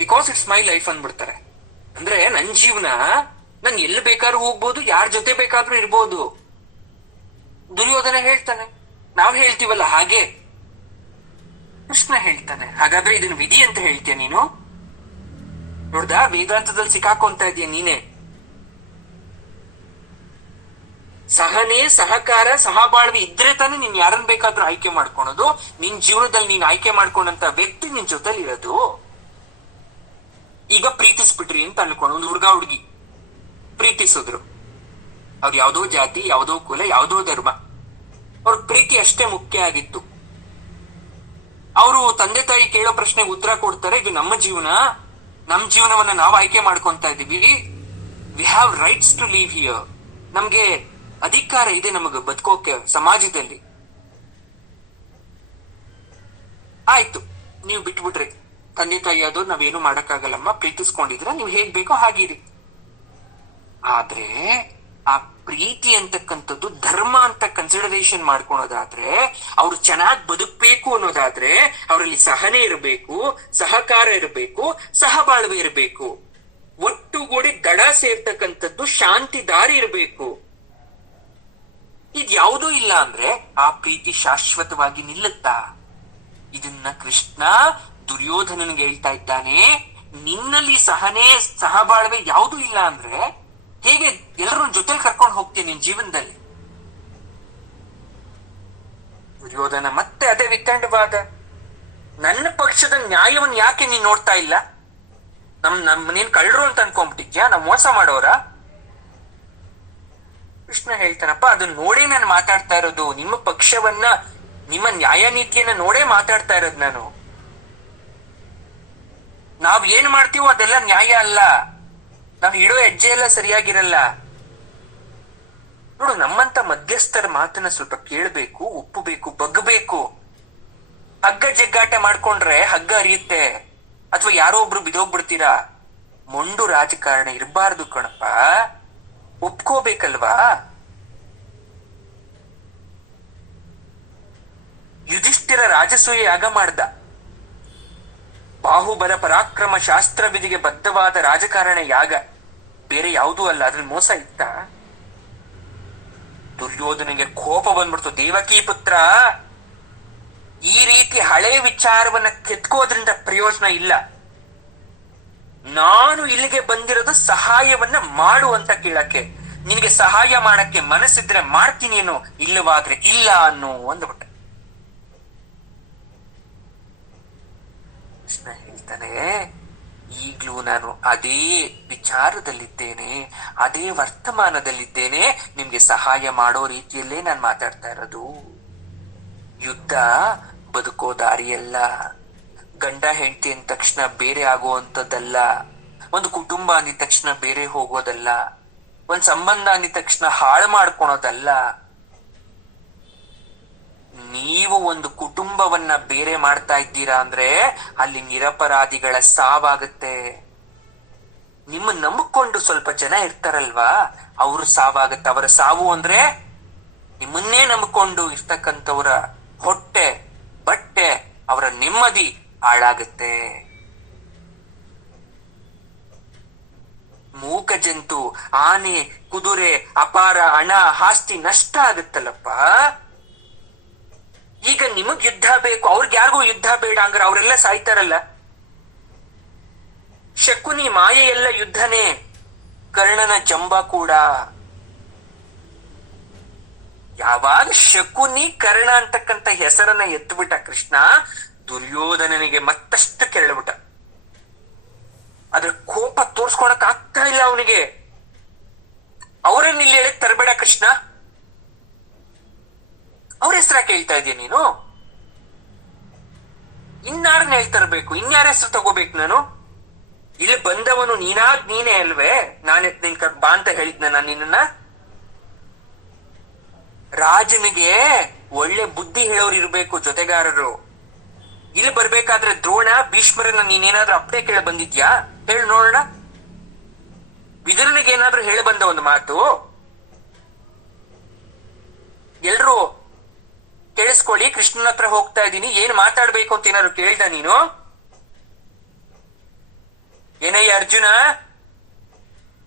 because it's my life ಅಂದ್ಬಿಡ್ತಾರೆ. ಅಂದ್ರೆ ನನ್ ಜೀವನ, ನಾನು ಎಲ್ಲಿ ಬೇಕಾದ್ರೂ ಹೋಗ್ಬೋದು, ಯಾರ ಜೊತೆ ಬೇಕಾದ್ರೂ ಇರ್ಬೋದು. ದುರ್ಯೋಧನ ಹೇಳ್ತಾನೆ, ನಾವ್ ಹೇಳ್ತೀವಲ್ಲ ಹಾಗೆ. ಕೃಷ್ಣ ಹೇಳ್ತಾನೆ, ಹಾಗಾದ್ರೆ ಇದನ್ನ ವಿಧಿ ಅಂತ ಹೇಳ್ತೀಯ ನೀನು? ನೋಡ್ದ, ವೇದಾಂತದಲ್ಲಿ ಸಿಕ್ಕಾಕೊಂತ ಇದೀಯ ನೀನೆ. ಸಹನೆ, ಸಹಕಾರ, ಸಹಬಾಳ್ವೆ ಇದ್ರೆ ತಾನೇ ನೀನ್ ಯಾರನ್ನ ಬೇಕಾದ್ರೂ ಆಯ್ಕೆ ಮಾಡ್ಕೊಳೋದು. ನಿನ್ ಜೀವನದಲ್ಲಿ ನೀನ್ ಆಯ್ಕೆ ಮಾಡ್ಕೊಂಡಂತ ವ್ಯಕ್ತಿ ನಿನ್ ಜೊತೆಲಿ ಇರೋದು. ಈಗ ಪ್ರೀತಿಸ್ಬಿಟ್ರಿ ಅಂತ ಅನ್ಕೊಂಡು, ಒಂದು ಹುಡುಗಿ ಪ್ರೀತಿಸಿದ್ರು. ಅವ್ರು ಯಾವ್ದೋ ಜಾತಿ, ಯಾವ್ದೋ ಕುಲ, ಯಾವ್ದೋ ಧರ್ಮ, ಅವ್ರ ಪ್ರೀತಿ ಅಷ್ಟೇ ಮುಖ್ಯ ಆಗಿತ್ತು. ಅವರು ತಂದೆ ತಾಯಿ ಕೇಳೋ ಪ್ರಶ್ನೆಗೆ ಉತ್ತರ ಕೊಡ್ತಾರೆ, ಇದು ನಮ್ಮ ಜೀವನ, ನಮ್ ಜೀವನವನ್ನ ನಾವು ಆಯ್ಕೆ ಮಾಡ್ಕೊಂತ ಇದೀವಿ. We have rights to leave here. ನಮ್ಗೆ ಅಧಿಕಾರ ಇದೆ ನಮಗ ಬದುಕೋಕೆ ಸಮಾಜದಲ್ಲಿ. ಆಯ್ತು, ನೀವು ಬಿಟ್ಬಿಟ್ರಿ, ತಂದೆ ತಾಯಿ ಆದವ್ರು ನಾವೇನು ಮಾಡಕ್ಕಾಗಲ್ಲಮ್ಮ, ಪ್ರೀತಿಸ್ಕೊಂಡಿದ್ರ ನೀವು ಹೇಗ್ ಬೇಕೋ ಹಾಗಿರಿ. ಆದ್ರೆ ಆ ಪ್ರೀತಿ ಅಂತಕ್ಕಂಥದ್ದು ಧರ್ಮ ಅಂತ ಕನ್ಸಿಡರೇಷನ್ ಮಾಡ್ಕೊಳೋದಾದ್ರೆ, ಅವ್ರು ಚೆನ್ನಾಗಿ ಬದುಕ್ಬೇಕು ಅನ್ನೋದಾದ್ರೆ ಅವರಲ್ಲಿ ಸಹನೆ ಇರಬೇಕು, ಸಹಕಾರ ಇರಬೇಕು, ಸಹಬಾಳ್ವೆ ಇರಬೇಕು. ಒಟ್ಟುಗೂಡಿ ದಡ ಸೇರ್ತಕ್ಕಂಥದ್ದು ಶಾಂತಿ ದಾರಿ ಇರಬೇಕು. ಇದ್ಯಾವುದೂ ಇಲ್ಲ ಅಂದ್ರೆ ಆ ಪ್ರೀತಿ ಶಾಶ್ವತವಾಗಿ ನಿಲ್ಲುತ್ತಾ? ಇದನ್ನ ಕೃಷ್ಣ ದುರ್ಯೋಧನನ್ಗೆ ಹೇಳ್ತಾ ಇದ್ದಾನೆ. ನಿನ್ನಲ್ಲಿ ಸಹನೆ, ಸಹಬಾಳ್ವೆ ಯಾವುದೂ ಇಲ್ಲ ಅಂದ್ರೆ ಹೇಗೆ ಎಲ್ಲರನ್ನ ಜೊತೆಲಿ ಕರ್ಕೊಂಡು ಹೋಗ್ತೀನಿ ನಿನ್ ಜೀವನದಲ್ಲಿ? ದುರ್ಯೋಧನ ಮತ್ತೆ ಅದೇ ವಿತಂಡವಾದ. ನನ್ನ ಪಕ್ಷದ ನ್ಯಾಯವನ್ನ ಯಾಕೆ ನೀನ್ ನೋಡ್ತಾ ಇಲ್ಲ? ನೀನ್ ಕಳ್ರು ಅಂತ ಅನ್ಕೊಂಡ್ಬಿಟ್ಟಿದ್ಯಾ? ನಾವ್ ಮೋಸ ಮಾಡೋರ? ಕೃಷ್ಣ ಹೇಳ್ತಾನಪ್ಪ, ಅದನ್ನ ನೋಡೇ ನಾನು ಮಾತಾಡ್ತಾ ಇರೋದು. ನಿಮ್ಮ ಪಕ್ಷವನ್ನ, ನಿಮ್ಮ ನ್ಯಾಯ ನೀತಿಯನ್ನ ನೋಡೇ ಮಾತಾಡ್ತಾ ಇರೋದು ನಾನು. ನಾವ್ ಏನ್ ಮಾಡ್ತೀವೋ ಅದೆಲ್ಲ ನ್ಯಾಯ ಅಲ್ಲ. ನಾವ್ ಇಡೋ ಹೆಜ್ಜೆ ಎಲ್ಲ ಸರಿಯಾಗಿರಲ್ಲ. ನೋಡು, ನಮ್ಮಂತ ಮಧ್ಯಸ್ಥರ ಮಾತನ್ನ ಸ್ವಲ್ಪ ಕೇಳ್ಬೇಕು, ಒಪ್ಪಬೇಕು, ಬಗ್ಬೇಕು. ಹಗ್ಗ ಜಗ್ಗಾಟ ಮಾಡ್ಕೊಂಡ್ರೆ ಹಗ್ಗ ಅರಿಯುತ್ತೆ, ಅಥವಾ ಯಾರೋ ಒಬ್ರು ಬಿದೋಗ್ಬಿಡ್ತೀರಾ. ಮೊಂಡು ರಾಜಕಾರಣ ಇರಬಾರ್ದು ಕಣಪ್ಪ, ಒಪ್ಕೋಬೇಕಲ್ವಾ? ಯುಧಿಷ್ಠಿರ ರಾಜಸೂಯ ಯಾಗ ಮಾಡ್ದ. ಬಾಹುಬಲ ಪರಾಕ್ರಮ ಶಾಸ್ತ್ರ ವಿಧಿಗೆ ಬದ್ಧವಾದ ರಾಜಕಾರಣ ಯಾಗ, ಬೇರೆ ಯಾವುದೂ ಅಲ್ಲ. ಅದ್ರಲ್ಲಿ ಮೋಸ ಇತ್ತ? ದುರ್ಯೋಧನಿಗೆ ಕೋಪ ಬಂದ್ಬಿಡ್ತು. ದೇವಕಿ ಪುತ್ರ, ಈ ರೀತಿ ಹಳೆ ವಿಚಾರವನ್ನ ಕೆತ್ಕೋದ್ರಿಂದ ಪ್ರಯೋಜನ ಇಲ್ಲ. ನಾನು ಇಲ್ಲಿಗೆ ಬಂದಿರೋದು ಸಹಾಯವನ್ನ ಮಾಡು ಅಂತ ಕೇಳಕ್ಕೆ. ನಿನಗೆ ಸಹಾಯ ಮಾಡಕ್ಕೆ ಮನಸ್ಸಿದ್ರೆ ಮಾಡ್ತೀನಿ ಏನು, ಇಲ್ಲವಾದ್ರೆ ಇಲ್ಲ ಅನ್ನೋ ಅಂದ್ಬಿಟ್ಟ. ಕೃಷ್ಣ ಹೇಳ್ತಾನೆ, ಈಗ್ಲೂ ನಾನು ಅದೇ ವಿಚಾರದಲ್ಲಿದ್ದೇನೆ, ಅದೇ ವರ್ತಮಾನದಲ್ಲಿದ್ದೇನೆ. ನಿಮ್ಗೆ ಸಹಾಯ ಮಾಡೋ ರೀತಿಯಲ್ಲೇ ನಾನು ಮಾತಾಡ್ತಾ ಇರೋದು. ಯುದ್ಧ ಬದುಕೋ ದಾರಿಯಲ್ಲ. ಗಂಡ ಹೆಂಡತಿ ಅಂದ ತಕ್ಷಣ ಬೇರೆ ಆಗುವಂಥದ್ದಲ್ಲ. ಒಂದು ಕುಟುಂಬ ಅಂದಿದ ತಕ್ಷಣ ಬೇರೆ ಹೋಗೋದಲ್ಲ. ಒಂದ್ ಸಂಬಂಧ ಅಂದಿದ ತಕ್ಷಣ ಹಾಳು ಮಾಡ್ಕೊಳೋದಲ್ಲ. ನೀವು ಒಂದು ಕುಟುಂಬವನ್ನ ಬೇರೆ ಮಾಡ್ತಾ ಇದ್ದೀರಾ ಅಂದ್ರೆ ಅಲ್ಲಿ ನಿರಪರಾಧಿಗಳ ಸಾವಾಗುತ್ತೆ. ನಿಮ್ಮ ನಂಬಿಕೊಂಡು ಸ್ವಲ್ಪ ಜನ ಇರ್ತಾರಲ್ವಾ, ಅವ್ರ ಸಾವಾಗತ್ತೆ. ಅವರ ಸಾವು ಅಂದ್ರೆ ನಿಮ್ಮನ್ನೇ ನಂಬಿಕೊಂಡು ಇರ್ತಕ್ಕಂಥವ್ರ ಹೊಟ್ಟೆ, ಬಟ್ಟೆ, ಅವರ ನೆಮ್ಮದಿ ಹಾಳಾಗುತ್ತೆ. ಮೂಕ ಜಂತು, ಆನೆ, ಕುದುರೆ, ಅಪಾರ ಹಣ, ಆಸ್ತಿ ನಷ್ಟ ಆಗುತ್ತಲ್ಲಪ್ಪ. ಈಗ ನಿಮಗ್ ಯುದ್ಧ ಬೇಕು, ಅವ್ರಿಗೆ ಯಾರಿಗೂ ಯುದ್ಧ ಬೇಡ ಅಂದ್ರೆ ಅವರೆಲ್ಲ ಸಾಯ್ತಾರಲ್ಲ. ಶಕುನಿ ಮಾಯೆ ಎಲ್ಲ ಯುದ್ಧನೇ, ಕರ್ಣನ ಜಂಬ ಕೂಡ. ಯಾವಾಗ ಶಕುನಿ ಕರ್ಣ ಅಂತಕ್ಕಂಥ ಹೆಸರನ್ನ ಎತ್ತುಬಿಟ್ಟ ಕೃಷ್ಣ, ದುರ್ಯೋಧನನಿಗೆ ಮತ್ತಷ್ಟು ಕೆರಳ್ಬಿಟ್ಟ. ಅದ್ರ ಕೋಪ ತೋರ್ಸ್ಕೊಳಕ್ ಆಗ್ತಾ ಇಲ್ಲ ಅವನಿಗೆ. ಅವರನ್ನ ಇಲ್ಲಿ ಹೇಳಕ್ ತರಬೇಡ ಕೃಷ್ಣ. ಅವ್ರ ಹೆಸರ ಕೇಳ್ತಾ ಇದೀಯ ನೀನು? ಇನ್ಯಾರನ್ನ ಹೇಳ್ತರ್ಬೇಕು? ಇನ್ಯಾರ ಹೆಸರು ತಗೋಬೇಕು ನಾನು? ಇಲ್ಲಿ ಬಂದವನು ನೀನೇ ಅಲ್ವೇ? ನಾನೇ ನಿನ್ ಬಾ ಅಂತ ಹೇಳಿದ್ನ ನಾನು ನಿನ್ನ? ರಾಜನಿಗೆ ಒಳ್ಳೆ ಬುದ್ಧಿ ಹೇಳೋರು ಇರ್ಬೇಕು, ಜೊತೆಗಾರರು. ಇಲ್ಲಿ ಬರ್ಬೇಕಾದ್ರೆ ದ್ರೋಣ, ಭೀಷ್ಮರನ್ನ ನೀನೇನಾದ್ರೂ ಅಪ್ಪಣೆ ಕೇಳ ಬಂದಿದ್ಯಾ? ಹೇಳಿ ನೋಡೋಣ. ವಿದುರನಿಗೆ ಏನಾದ್ರೂ ಹೇಳಿ ಬಂದ ಒಂದು ಮಾತು? ಎಲ್ರು ಕೇಳಿಸ್ಕೊಳ್ಳಿ, ಕೃಷ್ಣನ ಹತ್ರ ಹೋಗ್ತಾ ಇದ್ದೀನಿ, ಏನ್ ಮಾತಾಡ್ಬೇಕು ಅಂತ ಏನಾದ್ರು ಕೇಳ್ದ ನೀನು? ಏನಯ್ಯ ಅರ್ಜುನ,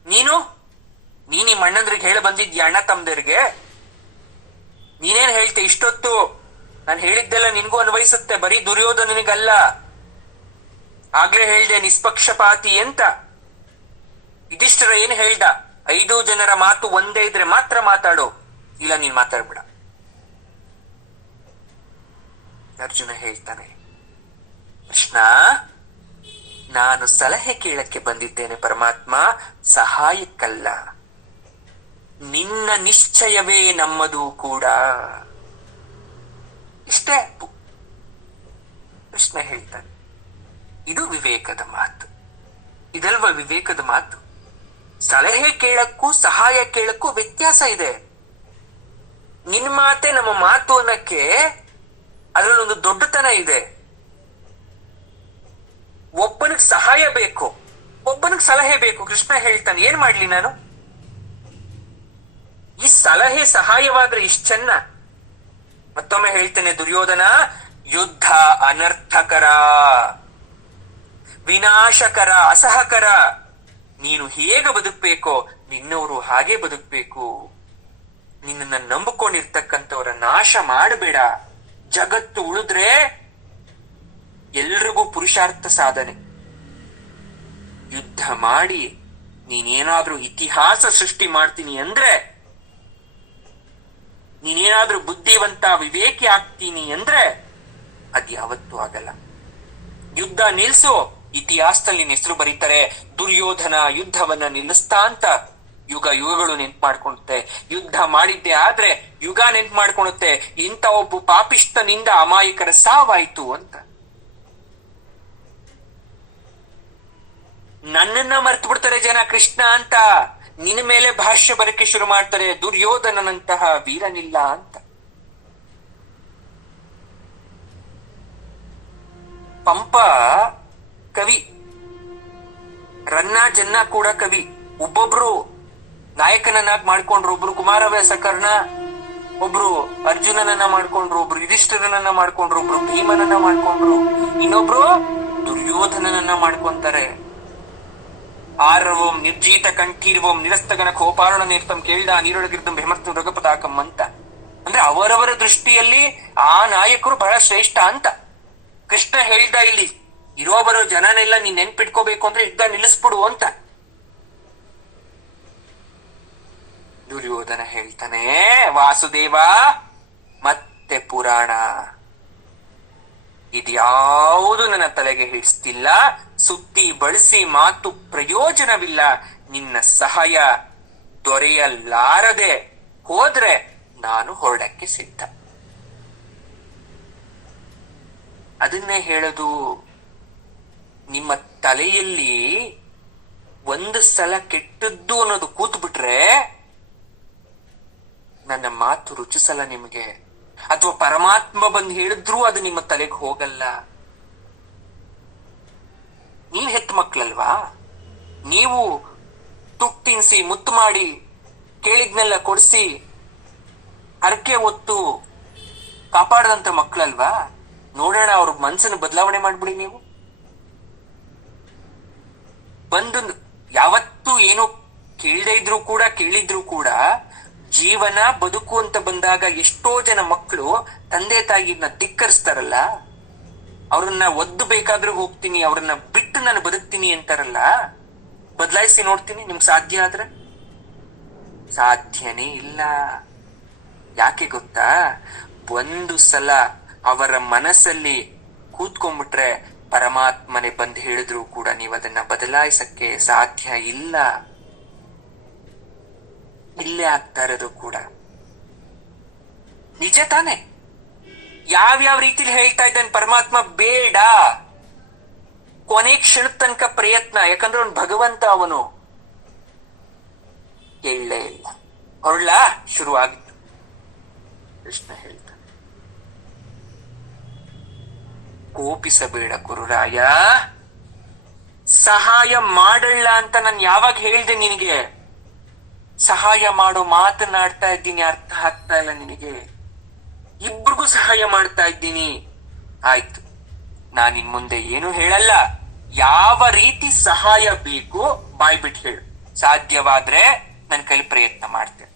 ನೀನು ನಿಮ್ಮ ಅಣ್ಣಂದ್ರಿಗೆ ಹೇಳಿ ಬಂದಿದ್ಯಾ? ಅಣ್ಣ ತಮ್ಮದರಿಗೆ ನೀನೇನ್ ಹೇಳ್ತೆ ಇಷ್ಟೊತ್ತು? ನಾನು ಹೇಳಿದ್ದೆಲ್ಲ ನಿನ್ಗೂ ಅನ್ವಯಿಸುತ್ತೆ, ಬರೀ ದುರ್ಯೋಧನನಿಗಲ್ಲ. ಆಗ್ಲೇ ಹೇಳ್ದೆ ನಿಷ್ಪಕ್ಷಪಾತಿ ಅಂತ. ಯುಧಿಷ್ಠಿರ ಏನ್ ಹೇಳ್ದ? 5 ಜನರ ಮಾತು ಒಂದೇ ಇದ್ರೆ ಮಾತ್ರ ಮಾತಾಡು, ಇಲ್ಲ ನೀನ್ ಮಾತಾಡ್ಬೇಡ. ಅರ್ಜುನ ಹೇಳ್ತಾನೆ, ಕೃಷ್ಣ, ನಾನು ಸಲಹೆ ಕೇಳಕ್ಕೆ ಬಂದಿದ್ದೇನೆ ಪರಮಾತ್ಮ, ಸಹಾಯಕ್ಕಲ್ಲ. ನಿನ್ನ ನಿಶ್ಚಯವೇ ನಮ್ಮದು ಕೂಡ. ಇಷ್ಟೇ ಕೃಷ್ಣ ಹೇಳ್ತಾನೆ. ಇದು ವಿವೇಕದ ಮಾತು. ಇದಲ್ವ ವಿವೇಕದ ಮಾತು? ಸಲಹೆ ಕೇಳಕ್ಕೂ ಸಹಾಯ ಕೇಳಕ್ಕೂ ವ್ಯತ್ಯಾಸ ಇದೆ. ನಿನ್ ಮಾತೆ ನಮ್ಮ ಮಾತು ಅನ್ನಕ್ಕೆ ಅದರಲ್ಲೊಂದು ದೊಡ್ಡತನ ಇದೆ. ಒಬ್ಬನಿಗೆ ಸಹಾಯ ಬೇಕು, ಒಬ್ಬನಿಗೆ ಸಲಹೆ ಬೇಕು. ಕೃಷ್ಣ ಹೇಳ್ತಾನೆ, ಏನ್ ಮಾಡ್ಲಿ ನಾನು? ಈ ಸಲಹೆ ಸಹಾಯವಾದ್ರೆ ಇಷ್ಟ ಚೆನ್ನ. ಮತ್ತೊಮ್ಮೆ ಹೇಳ್ತೇನೆ ದುರ್ಯೋಧನ, ಯುದ್ಧ ಅನರ್ಥಕರ, ವಿನಾಶಕರ, ಅಸಹಕರ. ನೀನು ಹೇಗೆ ಬದುಕ್ಬೇಕೋ ನಿನ್ನವರು ಹಾಗೆ ಬದುಕ್ಬೇಕು. ನಿನ್ನನ್ನ ನಂಬಿಕೊಂಡಿರ್ತಕ್ಕಂಥವರ ನಾಶ ಮಾಡಬೇಡ. ಜಗತ್ತು ಉಳಿದ್ರೆ ಎಲ್ರಿಗೂ ಪುರುಷಾರ್ಥ ಸಾಧನೆ. ಯುದ್ಧ ಮಾಡಿ ನೀನೇನಾದ್ರೂ ಇತಿಹಾಸ ಸೃಷ್ಟಿ ಮಾಡ್ತೀನಿ ಅಂದ್ರೆ ನೀನೇನಾದ್ರೂ ಬುದ್ಧಿವಂತ ವಿವೇಕಿ ಆಗ್ತೀನಿ ಅಂದ್ರೆ ಅದ್ಯಾವತ್ತೂ ಆಗಲ್ಲ. ಯುದ್ಧ ನಿಲ್ಸು, ಇತಿಹಾಸದಲ್ಲಿ ನಿನ್ನ ಹೆಸರು ಬರೀತಾರೆ, ದುರ್ಯೋಧನ ಯುದ್ಧವನ್ನ ನಿಲ್ಲಿಸ್ತಾ ಅಂತ. ಯುಗ ಯುಗಗಳು ನೆನ್ಪು ಮಾಡ್ಕೊಳುತ್ತೆ. ಯುದ್ಧ ಮಾಡಿದ್ದೆ ಆದ್ರೆ ಯುಗ ನೆನ್ಪು ಮಾಡ್ಕೊಳುತ್ತೆ, ಇಂಥ ಒಬ್ಬ ಪಾಪಿಷ್ಟನಿಂದ ಅಮಾಯಕರ ಸಾವಾಯ್ತು ಅಂತ. ನನ್ನನ್ನ ಮರ್ತು ಬಿಡ್ತಾರೆ ಜನ ಕೃಷ್ಣ ಅಂತ. ನಿನ್ನ ಮೇಲೆ ಭಾಷ್ಯ ಬರಕ್ಕೆ ಶುರು ಮಾಡ್ತಾರೆ, ದುರ್ಯೋಧನನಂತಹ ವೀರನಿಲ್ಲ ಅಂತ. ಪಂಪ ಕವಿ, ರನ್ನ ಜನ್ನ ಕೂಡ ಕವಿ. ಒಬ್ಬೊಬ್ರು ನಾಯಕನನ್ನಾಗಿ ಮಾಡ್ಕೊಂಡ್ರು, ಒಬ್ರು ಕುಮಾರವ್ಯಾಸ ಕರ್ಣ, ಒಬ್ರು ಅರ್ಜುನನನ್ನ ಮಾಡ್ಕೊಂಡ್ರು, ಒಬ್ರು ಯುಧಿಷ್ಠಿರನನ್ನ ಮಾಡ್ಕೊಂಡ್ರು, ಒಬ್ರು ಭೀಮನನ್ನ ಮಾಡ್ಕೊಂಡ್ರು, ಇನ್ನೊಬ್ರು ದುರ್ಯೋಧನನನ್ನ ಮಾಡ್ಕೊಂತಾರೆ. ಆರ್ವೋಂ ನಿರ್ಜೀತ ಕಂಠೀರ್ವೋಂ ನಿರಸ್ತಗನ ಖೋಪಾರಣ ನೇರ್ತಂ ಕೇಳ್ದ ನೀರೊಳಗಿರ್ದಂ ಭೀಮರ್ತು ರಘುಪತಾಕಂ ಅಂತ. ಅಂದ್ರೆ ಅವರವರ ದೃಷ್ಟಿಯಲ್ಲಿ ಆ ನಾಯಕರು ಬಹಳ ಶ್ರೇಷ್ಠ ಅಂತ. ಕೃಷ್ಣ ಹೇಳ್ದ ಇಲ್ಲಿ, ಇರೋ ಬರೋ ಜನನೆಲ್ಲ ನೀನ್ ನೆನ್ಪಿಟ್ಕೋಬೇಕು ಅಂದ್ರೆ ಯುದ್ಧ ನಿಲ್ಲಿಸ್ಬಿಡು ಅಂತ. ದುರ್ಯೋಧನ ಹೇಳ್ತಾನೆ, ವಾಸುದೇವ ಮತ್ತೆ ಪುರಾಣ ಇದ್ಯಾವುದು ನನ್ನ ತಲೆಗೆ ಹಿಡಿಸ್ತಿಲ್ಲ, ಸುತ್ತಿ ಬಳಸಿ ಮಾತು ಪ್ರಯೋಜನವಿಲ್ಲ, ನಿನ್ನ ಸಹಾಯ ದೊರೆಯಲಾರದೆ ಹೋದ್ರೆ ನಾನು ಹೊರಡಕ್ಕೆ ಸಿದ್ಧ. ಅದನ್ನೇ ಹೇಳೋದು, ನಿಮ್ಮ ತಲೆಯಲ್ಲಿ ಒಂದು ಸಲ ಕೆಟ್ಟದ್ದು ಅನ್ನೋದು ಕೂತು ಬಿಟ್ರೆ ನನ್ನ ಮಾತು ರುಚಿಸಲ್ಲ ನಿಮಗೆ. ಅಥವಾ ಪರಮಾತ್ಮ ಬಂದು ಹೇಳಿದ್ರೂ ಅದು ನಿಮ್ಮ ತಲೆಗೆ ಹೋಗಲ್ಲ. ನೀವ್ ಹೆತ್ತ ಮಕ್ಳಲ್ವಾ, ನೀವು ತುಟ್ಟಿನ್ಸಿ ಮುತ್ತು ಮಾಡಿ ಕೇಳಿದ್ನೆಲ್ಲ ಕೊಡಿಸಿ ಹರಕೆ ಹೊತ್ತು ಕಾಪಾಡದಂತ ಮಕ್ಳಲ್ವಾ. ನೋಡೋಣ ಅವ್ರ ಮನ್ಸನ್ನು ಬದಲಾವಣೆ ಮಾಡ್ಬಿಡಿ. ನೀವು ಬಂದು ಯಾವತ್ತೂ ಏನು ಕೇಳದೇ ಇದ್ರು ಕೂಡ ಕೇಳಿದ್ರು ಕೂಡ ಜೀವನ ಬದುಕು ಅಂತ ಬಂದಾಗ ಎಷ್ಟೋ ಜನ ಮಕ್ಕಳು ತಂದೆ ತಾಯಿನ ಧಿಕ್ಕರಿಸ್ತಾರಲ್ಲ, ಅವ್ರನ್ನ ಒದ್ದು ಬೇಕಾದ್ರೂ ಹೋಗ್ತೀನಿ, ಅವ್ರನ್ನ ಬಿಟ್ಟು ನಾನು ಬದುಕ್ತೀನಿ ಅಂತಾರಲ್ಲ. ಬದಲಾಯಿಸಿ ನೋಡ್ತೀನಿ, ನಿಮ್ಗೆ ಸಾಧ್ಯ ಆದ್ರೆ? ಸಾಧ್ಯನೇ ಇಲ್ಲ. ಯಾಕೆ ಗೊತ್ತಾ? ಒಂದು ಸಲ ಅವರ ಮನಸ್ಸಲ್ಲಿ ಕೂತ್ಕೊಂಡ್ಬಿಟ್ರೆ ಪರಮಾತ್ಮನೆ ಬಂದು ಹೇಳಿದ್ರು ಕೂಡ ನೀವು ಅದನ್ನ ಬದಲಾಯಿಸಕ್ಕೆ ಸಾಧ್ಯ ಇಲ್ಲ. ಇಲ್ಲೇ ಆಗ್ತಾ ಇರೋದು ಕೂಡ ನಿಜ ತಾನೆ. ಯಾವ್ಯಾವ ರೀತಿಲಿ ಹೇಳ್ತಾ ಇದ್ದಾನೆ ಪರಮಾತ್ಮ, ಬೇಡ ಕೊನೆ ಕ್ಷಣದ ತನಕ ಪ್ರಯತ್ನ. ಯಾಕಂದ್ರೆ ಅವನು ಭಗವಂತ, ಅವನು ಹೇಳಲೇ ಇಲ್ಲ. ಹೊರಳ ಶುರುವಾಗಿತ್ತು. ಕೃಷ್ಣ ಹೇಳ್ತಾನೆ, ಕೋಪಿಸಬೇಡ ಗುರುರಾಯ, ಸಹಾಯ ಮಾಡಲ್ಲ ಅಂತ ನಾನು ಯಾವಾಗ ಹೇಳ್ದೆ ನಿನಗೆ? ಸಹಾಯ ಮಾಡೋ ಮಾತನಾಡ್ತಾ ಇದ್ದೀನಿ, ಅರ್ಥ ಆಗ್ತಾ ಇಲ್ಲ ನಿನಗೆ? ಇಬ್ರಿಗೂ ಸಹಾಯ ಮಾಡ್ತಾ ಇದ್ದೀನಿ. ಆಯ್ತು, ನಾನಿನ್ ಮುಂದೆ ಏನು ಹೇಳಲ್ಲ. ಯಾವ ರೀತಿ ಸಹಾಯ ಬೇಕು ಬಾಯ್ಬಿಟ್ಟು ಹೇಳು. ಸಾಧ್ಯವಾದ್ರೆ ನನ್ನ ಕೈಲಿ ಪ್ರಯತ್ನ ಮಾಡ್ತೇನೆ.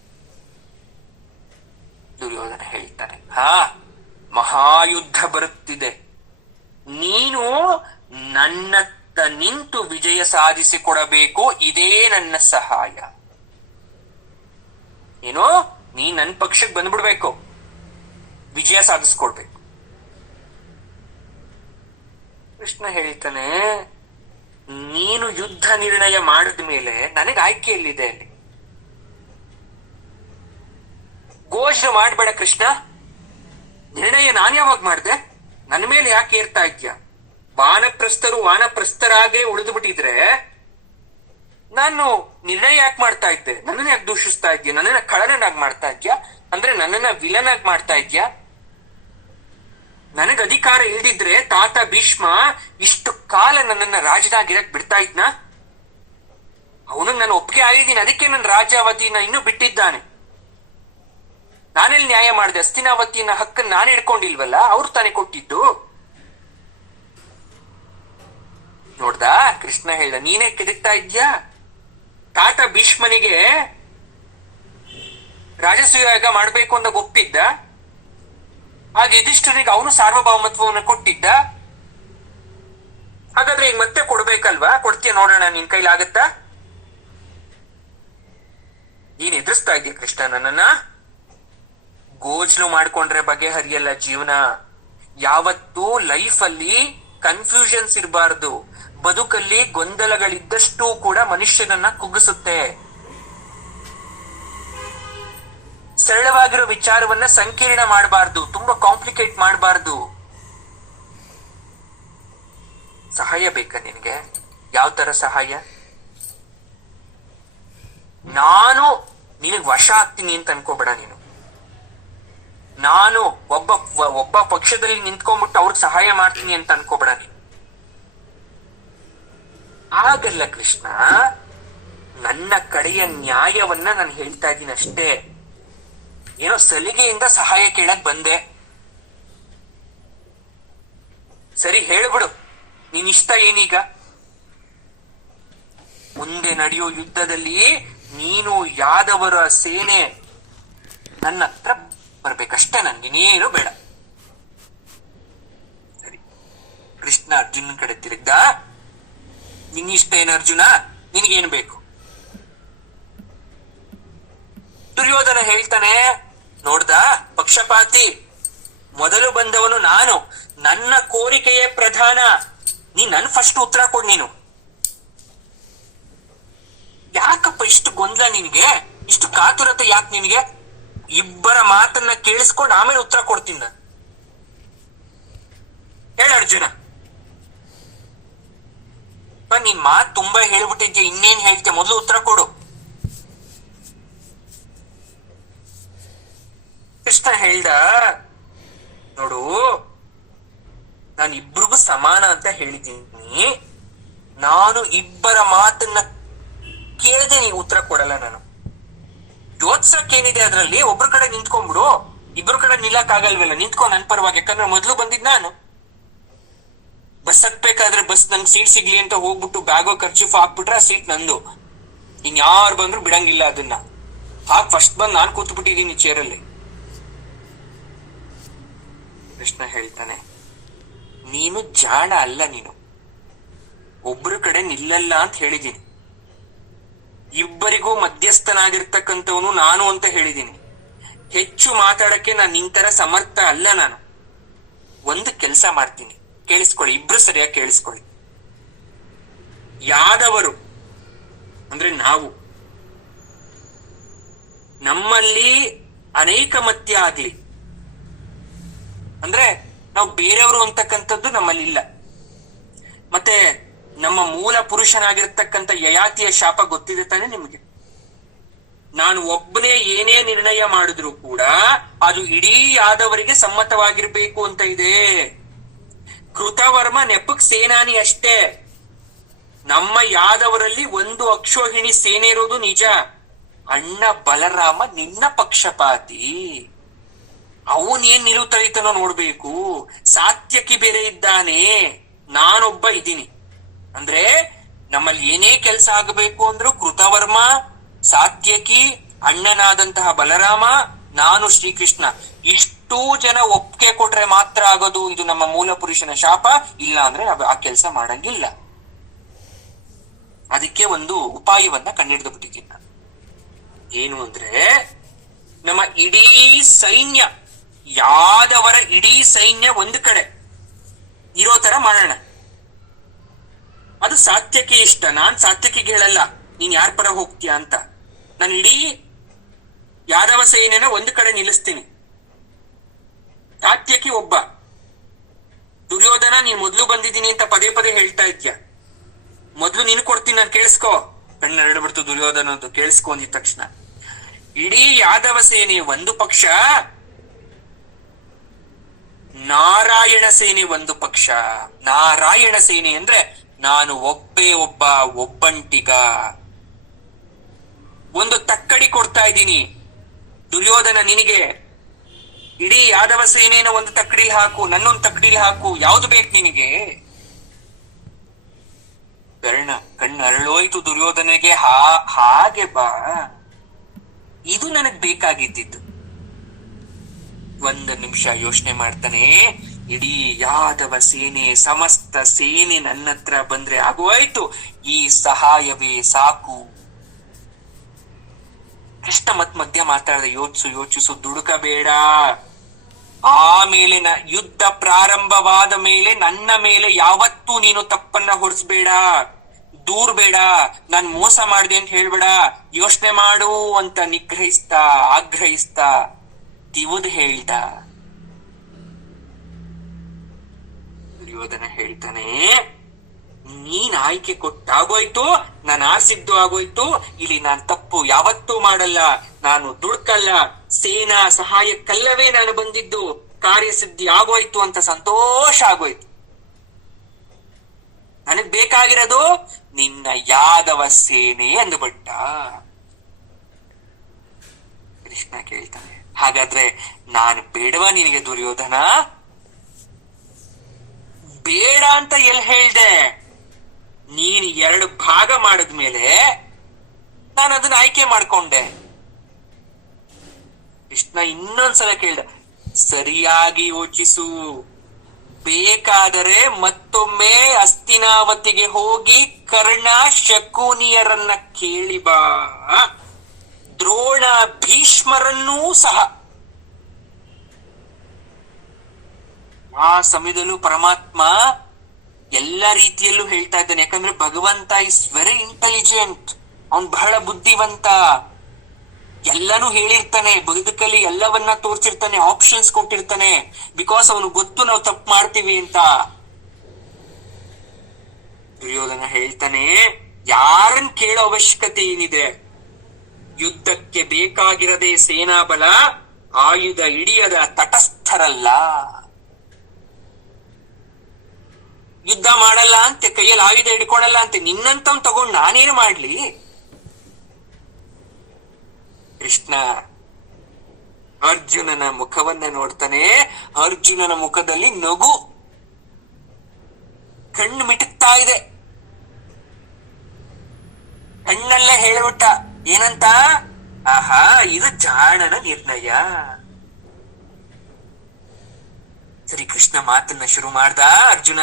ದುರ್ಯೋಧನ ಹೇಳ್ತಾನೆ, ಮಹಾಯುದ್ಧ ಬರುತ್ತಿದೆ, ನೀನು ನನ್ನತ್ತ ನಿಂತು ವಿಜಯ ಸಾಧಿಸಿಕೊಡಬೇಕು, ಇದೇ ನನ್ನ ಸಹಾಯ. ಏನೋ ನೀ ನನ್ನ ಪಕ್ಷಕ್ಕೆ ಬಂದ್ಬಿಡ್ಬೇಕು, ವಿಜಯ ಸಾಧಿಸ್ಕೊಡ್ಬೇಕು. ಕೃಷ್ಣ ಹೇಳ್ತಾನೆ, ನೀನು ಯುದ್ಧ ನಿರ್ಣಯ ಮಾಡಿದ ಮೇಲೆ ನನಗೆ ಆಯ್ಕೆ ಎಲ್ಲಿದೆ? ಅಲ್ಲಿ ಘೋಷಣೆ ಮಾಡ್ಬೇಡ ಕೃಷ್ಣ. ನಿರ್ಣಯ ನಾನು ಯಾವಾಗ ಮಾಡ್ದೆ? ನನ್ನ ಮೇಲೆ ಯಾಕೆ ಏರ್ತಾ ಇದ್ಯಾ? ವಾನಪ್ರಸ್ಥರು ವಾನಪ್ರಸ್ಥರಾಗೇ ಉಳಿದು ಬಿಟ್ಟಿದ್ರೆ ನಾನು ನಿರ್ಣಯ ಯಾಕೆ ಮಾಡ್ತಾ ಇದ್ದೆ? ನನ್ನನ್ನ ಯಾಕೆ ದೂಷಿಸ್ತಾ ಇದ್ಯಾ? ನನ್ನನ್ನ ಕಳ್ಳನಾಗಿ ಮಾಡ್ತಾ ಇದ್ಯಾ? ಅಂದ್ರೆ ನನ್ನನ್ನ ವಿಲನ್ ಆಗಿ ಮಾಡ್ತಾ ಇದ್ಯಾ? ನನಗ್ ಅಧಿಕಾರ ಇಲ್ದಿದ್ರೆ ತಾತ ಭೀಷ್ಮ ಇಷ್ಟು ಕಾಲ ನನ್ನನ್ನ ರಾಜನಾಗಿರಕ್ ಬಿಡ್ತಾ ಇದ್ನ? ಅವನಿಗೆ ನಾನು ಒಪ್ಪಿಗೆ ಆಗಿದ್ದೀನಿ, ಅದಕ್ಕೆ ನನ್ನ ರಾಜಾವತಿನ ಇನ್ನೂ ಬಿಟ್ಟಿದ್ದಾನೆ. ನಾನೆಲ್ಲಿ ನ್ಯಾಯ ಮಾಡಿದೆ? ಹಸ್ತಿನಾವತಿನ ಹಕ್ಕನ್ನು ನಾನು ಹಿಡ್ಕೊಂಡಿಲ್ವಲ್ಲ, ಅವ್ರು ತಾನೇ ಕೊಟ್ಟಿದ್ದು. ನೋಡ್ದಾ ಕೃಷ್ಣ ಹೇಳ, ನೀನೇ ಕೆದಕ್ತಾ ಇದ್ಯಾ? ತಾತ ಭೀಷ್ಮನಿಗೆ ರಾಜಸೂಯಾಗ ಮಾಡ್ಬೇಕು ಅಂತ ಒಪ್ಪಿದ್ದ, ಆಗ ಯುಧಿಷ್ಠಿರನಿಗೆ ಅವನು ಸಾರ್ವಭೌಮತ್ವವನ್ನು ಕೊಟ್ಟಿದ್ದ. ಹಾಗಾದ್ರೆ ಈಗ ಮತ್ತೆ ಕೊಡ್ಬೇಕಲ್ವಾ? ಕೊಡ್ತೀಯ ನೋಡೋಣ, ನಿನ್ ಕೈಲಾಗತ್ತಾ? ನೀನ್ ಎದುರಿಸ್ತಾ ಇದೀಯ ಕೃಷ್ಣ ನನ್ನನ್ನ? ಗೋಜ್ಲು ಮಾಡ್ಕೊಂಡ್ರೆ ಬಗೆಹರಿಯಲ್ಲ ಜೀವನ. ಯಾವತ್ತೂ ಲೈಫಲ್ಲಿ ಕನ್ಫ್ಯೂಷನ್ಸ್ ಇರಬಾರ್ದು. ಬದುಕಲ್ಲಿ ಗೊಂದಲಗಳಿದ್ದಷ್ಟೂ ಕೂಡ ಮನುಷ್ಯನನ್ನ ಕುಗ್ಗಿಸುತ್ತೆ. ಸರಳವಾಗಿರೋ ವಿಚಾರವನ್ನ ಸಂಕೀರ್ಣ ಮಾಡಬಾರ್ದು, ತುಂಬಾ ಕಾಂಪ್ಲಿಕೇಟ್ ಮಾಡಬಾರ್ದು. ಸಹಾಯ ಬೇಕಾ ನಿನ್ಗೆ? ಯಾವ ತರ ಸಹಾಯ? ನಾನು ನಿನಗ್ ವಶ ಆಗ್ತೀನಿ ಅಂತ ಅನ್ಕೋಬೇಡ ನೀನು. ನಾನು ಒಬ್ಬ ಪಕ್ಷದಲ್ಲಿ ನಿಂತ್ಕೊಂಡ್ಬಿಟ್ಟು ಅವ್ರಿಗೆ ಸಹಾಯ ಮಾಡ್ತೀನಿ ಅಂತ ಅನ್ಕೋಬೇಡ ನೀನು. ಆಗಲ್ಲ ಕೃಷ್ಣ, ನನ್ನ ಕಡೆಯ ನ್ಯಾಯವನ್ನ ನಾನು ಹೇಳ್ತಾ ಇದ್ದೀನಿ ಅಷ್ಟೇ. ಏನೋ ಸಲಿಗೆಯಿಂದ ಸಹಾಯ ಕೇಳಕ್ ಬಂದೆ. ಸರಿ ಹೇಳ್ಬಿಡು, ನೀನ್ ಇಷ್ಟ ಏನೀಗ? ಮುಂದೆ ನಡೆಯೋ ಯುದ್ಧದಲ್ಲಿ ನೀನು ಯಾದವರ ಸೇನೆ ನನ್ನ ಹತ್ರ ಬರ್ಬೇಕಷ್ಟೇ, ನನ್ಗಿನ್ನೇನು ಬೇಡ. ಸರಿ, ಕೃಷ್ಣ ಅರ್ಜುನನ್ ಕಡೆ ತಿರುಗ್ದ. ನಿನ್ನಿಷ್ಟ ಏನ್ ಅರ್ಜುನ? ನಿನಗೇನು ಬೇಕು? ದುರ್ಯೋಧನ ಹೇಳ್ತಾನೆ, ನೋಡ್ದ ಪಕ್ಷಪಾತಿ, ಮೊದಲು ಬಂದವನು ನಾನು, ನನ್ನ ಕೋರಿಕೆಯೇ ಪ್ರಧಾನ. ನನ್ ಫಸ್ಟ್ ಉತ್ತರ ಕೊಡ್. ನೀನು ಯಾಕಪ್ಪ ಇಷ್ಟು ಗೊಂದಲ ನಿನ್ಗೆ? ಇಷ್ಟು ಕಾತುರತೆ ಯಾಕೆ ನಿನ್ಗೆ? ಇಬ್ಬರ ಮಾತನ್ನ ಕೇಳಿಸ್ಕೊಂಡು ಆಮೇಲೆ ಉತ್ತರ ಕೊಡ್ತೀನಿ ನಾನು. ಹೇಳ ಅರ್ಜುನ, ನಿನ್ ಮಾತು ತುಂಬಾ ಹೇಳ್ಬಿಟ್ಟಿದ್ಯ, ಇನ್ನೇನ್ ಹೇಳ್ತೀಯ? ಮೊದಲು ಉತ್ತರ ಕೊಡು. ಕೃಷ್ಣ ಹೇಳ್ದ, ನೋಡು, ನಾನು ಇಬ್ರಿಗೂ ಸಮಾನ ಅಂತ ಹೇಳಿದ್ದೀನಿ. ನಾನು ಇಬ್ಬರ ಮಾತನ್ನ ಕೇಳದೆ ನೀ ಉತ್ತರ ಕೊಡಲ್ಲ. ನಾನು ಯೋತ್ಸಕ್ಕೇನಿದೆ ಅದ್ರಲ್ಲಿ? ಒಬ್ರ ಕಡೆ ನಿಂತ್ಕೊಂಡ್ಬಿಡು. ಇಬ್ರು ಕಡೆ ನಿಲ್ಲಕ್ ಆಗಲ್ವಲ್ಲ, ನಿಂತ್ಕೊ ನನ್ ಪರವಾಗಿ. ಯಾಕಂದ್ರೆ ಮೊದ್ಲು ಬಂದಿದ್ ನಾನು. ಬಸ್ ಹತ್ಬೇಕಾದ್ರೆ ಬಸ್ ನನ್ ಸೀಟ್ ಸಿಗ್ಲಿ ಅಂತ ಹೋಗ್ಬಿಟ್ಟು ಬ್ಯಾಗೋ ಖರ್ಚು ಹಾಕ್ಬಿಟ್ರೆ ಆ ಸೀಟ್ ನಂದು. ಇನ್ ಯಾರು ಬಂದ್ರು ಬಿಡಂಗಿಲ್ಲ ಅದನ್ನ. ಹಾಕ್ ಫಸ್ಟ್ ಬಂದ್ ನಾನ್ ಕೂತ್ಬಿಟ್ಟಿದೀನಿ ಚೇರಲ್ಲಿ. ಕೃಷ್ಣ ಹೇಳ್ತಾನೆ, ನೀನು ಜಾಣ ಅಲ್ಲ. ನೀನು ಒಬ್ರ ಕಡೆ ನಿಲ್ಲಲ್ಲ ಅಂತ ಹೇಳಿದೀನಿ. ಇಬ್ಬರಿಗೂ ಮಧ್ಯಸ್ಥನಾಗಿರ್ತಕ್ಕಂಥವನು ನಾನು ಅಂತ ಹೇಳಿದೀನಿ. ಹೆಚ್ಚು ಮಾತಾಡಕ್ಕೆ ನಾನು ನಿಂತರ ಸಮರ್ಥ ಅಲ್ಲ. ನಾನು ಒಂದು ಕೆಲಸ ಮಾಡ್ತೀನಿ, ಕೇಳಿಸ್ಕೊಳ್ಳಿ, ಇಬ್ರು ಸರಿಯಾಗಿ ಕೇಳಿಸ್ಕೊಳ್ಳಿ. ಯಾದವರು ಅಂದ್ರೆ ನಾವು, ನಮ್ಮಲ್ಲಿ ಅನೇಕ ಮತ್ಯ ಆಗ್ಲಿ ಅಂದ್ರೆ ನಾವು ಬೇರೆಯವರು ಅಂತಕ್ಕಂಥದ್ದು ನಮ್ಮಲ್ಲಿ ಇಲ್ಲ. ಮತ್ತೆ ನಮ್ಮ ಮೂಲ ಪುರುಷನಾಗಿರ್ತಕ್ಕಂಥ ಯಯಾತಿಯ ಶಾಪ ಗೊತ್ತಿದೆ ತಾನೆ ನಿಮ್ಗೆ? ನಾನು ಒಬ್ಬನೇ ಏನೇ ನಿರ್ಣಯ ಮಾಡಿದ್ರು ಕೂಡ ಅದು ಇಡೀ ಯಾದವರಿಗೆ ಸಮ್ಮತವಾಗಿರ್ಬೇಕು ಅಂತ ಇದೆ. ಕೃತವರ್ಮ ನೆಪಕ್ ಸೇನಾನಿ ಅಷ್ಟೇ. ನಮ್ಮ ಯಾದವರಲ್ಲಿ ಒಂದು ಅಕ್ಷೋಹಿಣಿ ಸೇನೆ ಇರೋದು ನಿಜ. ಅಣ್ಣ ಬಲರಾಮ ನಿನ್ನ ಪಕ್ಷಪಾತಿ. ಅವನೇನ್ ನಿಲುವು ತಳಿತನೋ ನೋಡ್ಬೇಕು. ಸಾತ್ಯಕಿ ಬೇರೆ ಇದ್ದಾನೆ, ನಾನೊಬ್ಬ ಇದ್ದೀನಿ. ಅಂದ್ರೆ ನಮ್ಮಲ್ಲಿ ಏನೇ ಕೆಲಸ ಆಗಬೇಕು ಅಂದ್ರೂ ಕೃತವರ್ಮ, ಸಾತ್ಯಕಿ, ಅಣ್ಣನಾದಂತಹ ಬಲರಾಮ, ನಾನು ಶ್ರೀಕೃಷ್ಣ, ಇಷ್ಟೂ ಜನ ಒಪ್ಪಿಗೆ ಕೊಟ್ರೆ ಮಾತ್ರ ಆಗೋದು. ಇದು ನಮ್ಮ ಮೂಲ ಪುರುಷನ ಶಾಪ. ಇಲ್ಲ ಅಂದ್ರೆ ಆ ಕೆಲಸ ಮಾಡಂಗಿಲ್ಲ. ಅದಕ್ಕೆ ಒಂದು ಉಪಾಯವನ್ನ ಕಂಡಿಡ್ದು ಬಿಟ್ಟಿದ್ದೀನಿ ನಾನು. ಏನು ಅಂದ್ರೆ, ನಮ್ಮ ಇಡೀ ಸೈನ್ಯ, ಯಾದವರ ಇಡೀ ಸೈನ್ಯ ಒಂದು ಕಡೆ ಇರೋ ತರ ಮಾಡೋಣ. ಅದು ಸಾತ್ಯಕ್ಕೆ ಇಷ್ಟ. ನಾನ್ ಸಾತ್ಯಕಿಗೆ ಹೇಳಲ್ಲ ನೀನ್ ಯಾರ ಪರ ಹೋಗ್ತೀಯ ಅಂತ. ನಾನು ಇಡೀ ಯಾದವ ಸೇನೆನ ಒಂದು ಕಡೆ ನಿಲ್ಲಿಸ್ತೀನಿ. ಸಾತ್ಯಕಿ ಒಬ್ಬ. ದುರ್ಯೋಧನ, ನೀನ್ ಮೊದ್ಲು ಬಂದಿದ್ದೀನಿ ಅಂತ ಪದೇ ಪದೇ ಹೇಳ್ತಾ ಇದ್ಯ. ಮೊದ್ಲು ನೀನು ಕೊಡ್ತೀನಿ, ನಾನು ಕೇಳಿಸ್ಕೋ. ಕಣ್ಣು ಎರಡ್ಬಿಡ್ತು ದುರ್ಯೋಧನದ್ದು ಕೇಳಿಸ್ಕೊ ಅಂದಿದ ತಕ್ಷಣ. ಇಡೀ ಯಾದವ ಸೇನೆ ಒಂದು ಪಕ್ಷ, ನಾರಾಯಣ ಸೇನೆ ಒಂದು ಪಕ್ಷ. ನಾರಾಯಣ ಸೇನೆ ಅಂದ್ರೆ ನಾನು ಒಬ್ಬಂಟಿಗ. ಒಂದು ತಕ್ಕಡಿ ಕೊಡ್ತಾ ಇದ್ದೀನಿ. ದುರ್ಯೋಧನ, ನಿನಗೆ ಇಡೀ ಯಾದವ ಸೇನೆನ ಒಂದು ತಕ್ಕಡಿಲಿ ಹಾಕು, ನನ್ನೊಂದು ತಕ್ಕಡಿಲಿ ಹಾಕು. ಯಾವ್ದು ಬೇಕು ನಿನಗೆ? ಕಣ್ಣು ಅರಳೋಯ್ತು ದುರ್ಯೋಧನೆಗೆ. ಹಾಗೆ ಬಾ, ಇದು ನನಗ್ ಬೇಕಾಗಿದ್ದಿದ್ದು. ಒಂದು ನಿಮಿಷ ಯೋಚನೆ ಮಾಡ್ತಾನೆ. ಇಡೀ ಯಾದವ ಸೇನೆ, ಸಮಸ್ತ ಸೇನೆ ನನ್ನ ಹತ್ರ ಬಂದ್ರೆ ಆಗೋಯ್ತು. ಈ ಸಹಾಯವೇ ಸಾಕು. ಕೃಷ್ಣ ಮಧ್ಯ ಮಾತಾಡಿದ, ಯೋಚಿಸು ದುಡುಕಬೇಡ. ಆಮೇಲೆ ಯುದ್ಧ ಪ್ರಾರಂಭವಾದ ಮೇಲೆ ನನ್ನ ಮೇಲೆ ಯಾವತ್ತೂ ನೀನು ತಪ್ಪನ್ನ ಹೊರಿಸ್ಬೇಡ, ದೂರ್ಬೇಡ, ನಾನ್ ಮೋಸ ಮಾಡಿದೆ ಅಂತ ಹೇಳ್ಬೇಡ, ಯೋಚನೆ ಮಾಡು ಅಂತ ಆಗ್ರಹಿಸ್ತಾ ತಿವುದ್ ಹೇಳ್ದ. ದುರ್ಯೋಧನ ಹೇಳ್ತಾನೆ, ನೀನ್ ಆಯ್ಕೆ ಕೊಟ್ಟಾಗೋಯ್ತು, ನಾನು ಆರ್ಸಿದ್ದು ಆಗೋಯ್ತು, ಇಲ್ಲಿ ನಾನ್ ತಪ್ಪು ಯಾವತ್ತೂ ಮಾಡಲ್ಲ, ನಾನು ದುಡ್ಕಲ್ಲ, ಸೇನಾ ಸಹಾಯಕ್ಕಲ್ಲವೇ ನಾನು ಬಂದಿದ್ದು, ಕಾರ್ಯಸಿದ್ಧಿ ಆಗೋಯ್ತು ಅಂತ ಸಂತೋಷ ಆಗೋಯ್ತು. ನನಗ್ ಬೇಕಾಗಿರೋದು ನಿನ್ನ ಯಾದವ ಸೇನೆ ಅಂದುಬಿಟ್ಟ. ಕೃಷ್ಣ ಕೇಳ್ತಾನೆ, ಹಾಗಾದ್ರೆ ನಾನು ಬೇಡವಾ ನಿನಗೆ ದುರ್ಯೋಧನ? ಬೇಡ ಅಂತ ಎಲ್ಲಿ ಹೇಳ್ದೆ? ನೀನು 2 ಭಾಗ ಮಾಡಿದ್ಮೇಲೆ ನಾನು ಅದನ್ನ ಆಯ್ಕೆ ಮಾಡ್ಕೊಂಡೆ. ಕೃಷ್ಣ ಇನ್ನೊಂದ್ಸಲ ಕೇಳ್ದ, ಸರಿಯಾಗಿ ಯೋಚಿಸು, ಬೇಕಾದರೆ ಮತ್ತೊಮ್ಮೆ ಹಸ್ತಿನಾವತಿಗೆ ಹೋಗಿ ಕರ್ಣ ಶಕುನಿಯರನ್ನ ಕೇಳಿ ಬಾ, ದ್ರೋಣ ಭೀಷ್ಮರನ್ನೂ ಸಹ. ಆ ಸಮಯದಲ್ಲೂ ಪರಮಾತ್ಮ ಎಲ್ಲ ರೀತಿಯಲ್ಲೂ ಹೇಳ್ತಾ ಇದ್ದಾನೆ, ಯಾಕಂದ್ರೆ ಭಗವಂತ ಇಸ್ ವೆರಿ ಇಂಟೆಲಿಜೆಂಟ್, ಅವನ್ ಬಹಳ ಬುದ್ಧಿವಂತ, ಎಲ್ಲಾನು ಹೇಳಿರ್ತಾನೆ, ಬದುಕಲ್ಲಿ ಎಲ್ಲವನ್ನ ತೋರ್ಸಿರ್ತಾನೆ, ಆಪ್ಷನ್ಸ್ ಕೊಟ್ಟಿರ್ತಾನೆ, ಬಿಕಾಸ್ ಅವನು ಗೊತ್ತು ನಾವು ತಪ್ಪು ಮಾಡ್ತೀವಿ ಅಂತ. ದುರ್ಯೋಧನ ಹೇಳ್ತಾನೆ, ಯಾರನ್ ಕೇಳೋ ಅವಶ್ಯಕತೆ ಏನಿದೆ? ಯುದ್ಧಕ್ಕೆ ಬೇಕಾಗಿರದೆ ಸೇನಾಬಲ, ಆಯುಧ ಹಿಡಿಯದ ತಟಸ್ಥರಲ್ಲ. ಯುದ್ಧ ಮಾಡಲ್ಲ ಅಂತೆ, ಕೈಯಲ್ಲಿ ಆಯುಧ ಹಿಡ್ಕೊಳಲ್ಲ ಅಂತೆ, ನಿನ್ನಂತವ್ ತಗೊಂಡು ನಾನೇನು ಮಾಡ್ಲಿ? ಕೃಷ್ಣ ಅರ್ಜುನನ ಮುಖವನ್ನ ನೋಡ್ತಾನೆ, ಅರ್ಜುನನ ಮುಖದಲ್ಲಿ ನಗು ಕಣ್ಣು ಮಿಟುಕ್ತಾ ಇದೆ. ಕಣ್ಣಲ್ಲೇ ಹೇಳ್ಬಿಟ್ಟ, ಏನಂತ? ಆಹಾ, ಇದು ಜಾಣನ ನಿರ್ಣಯ. ಸರಿ, ಕೃಷ್ಣ ಮಾತನ್ನ ಶುರು ಮಾಡ್ದ, ಅರ್ಜುನ,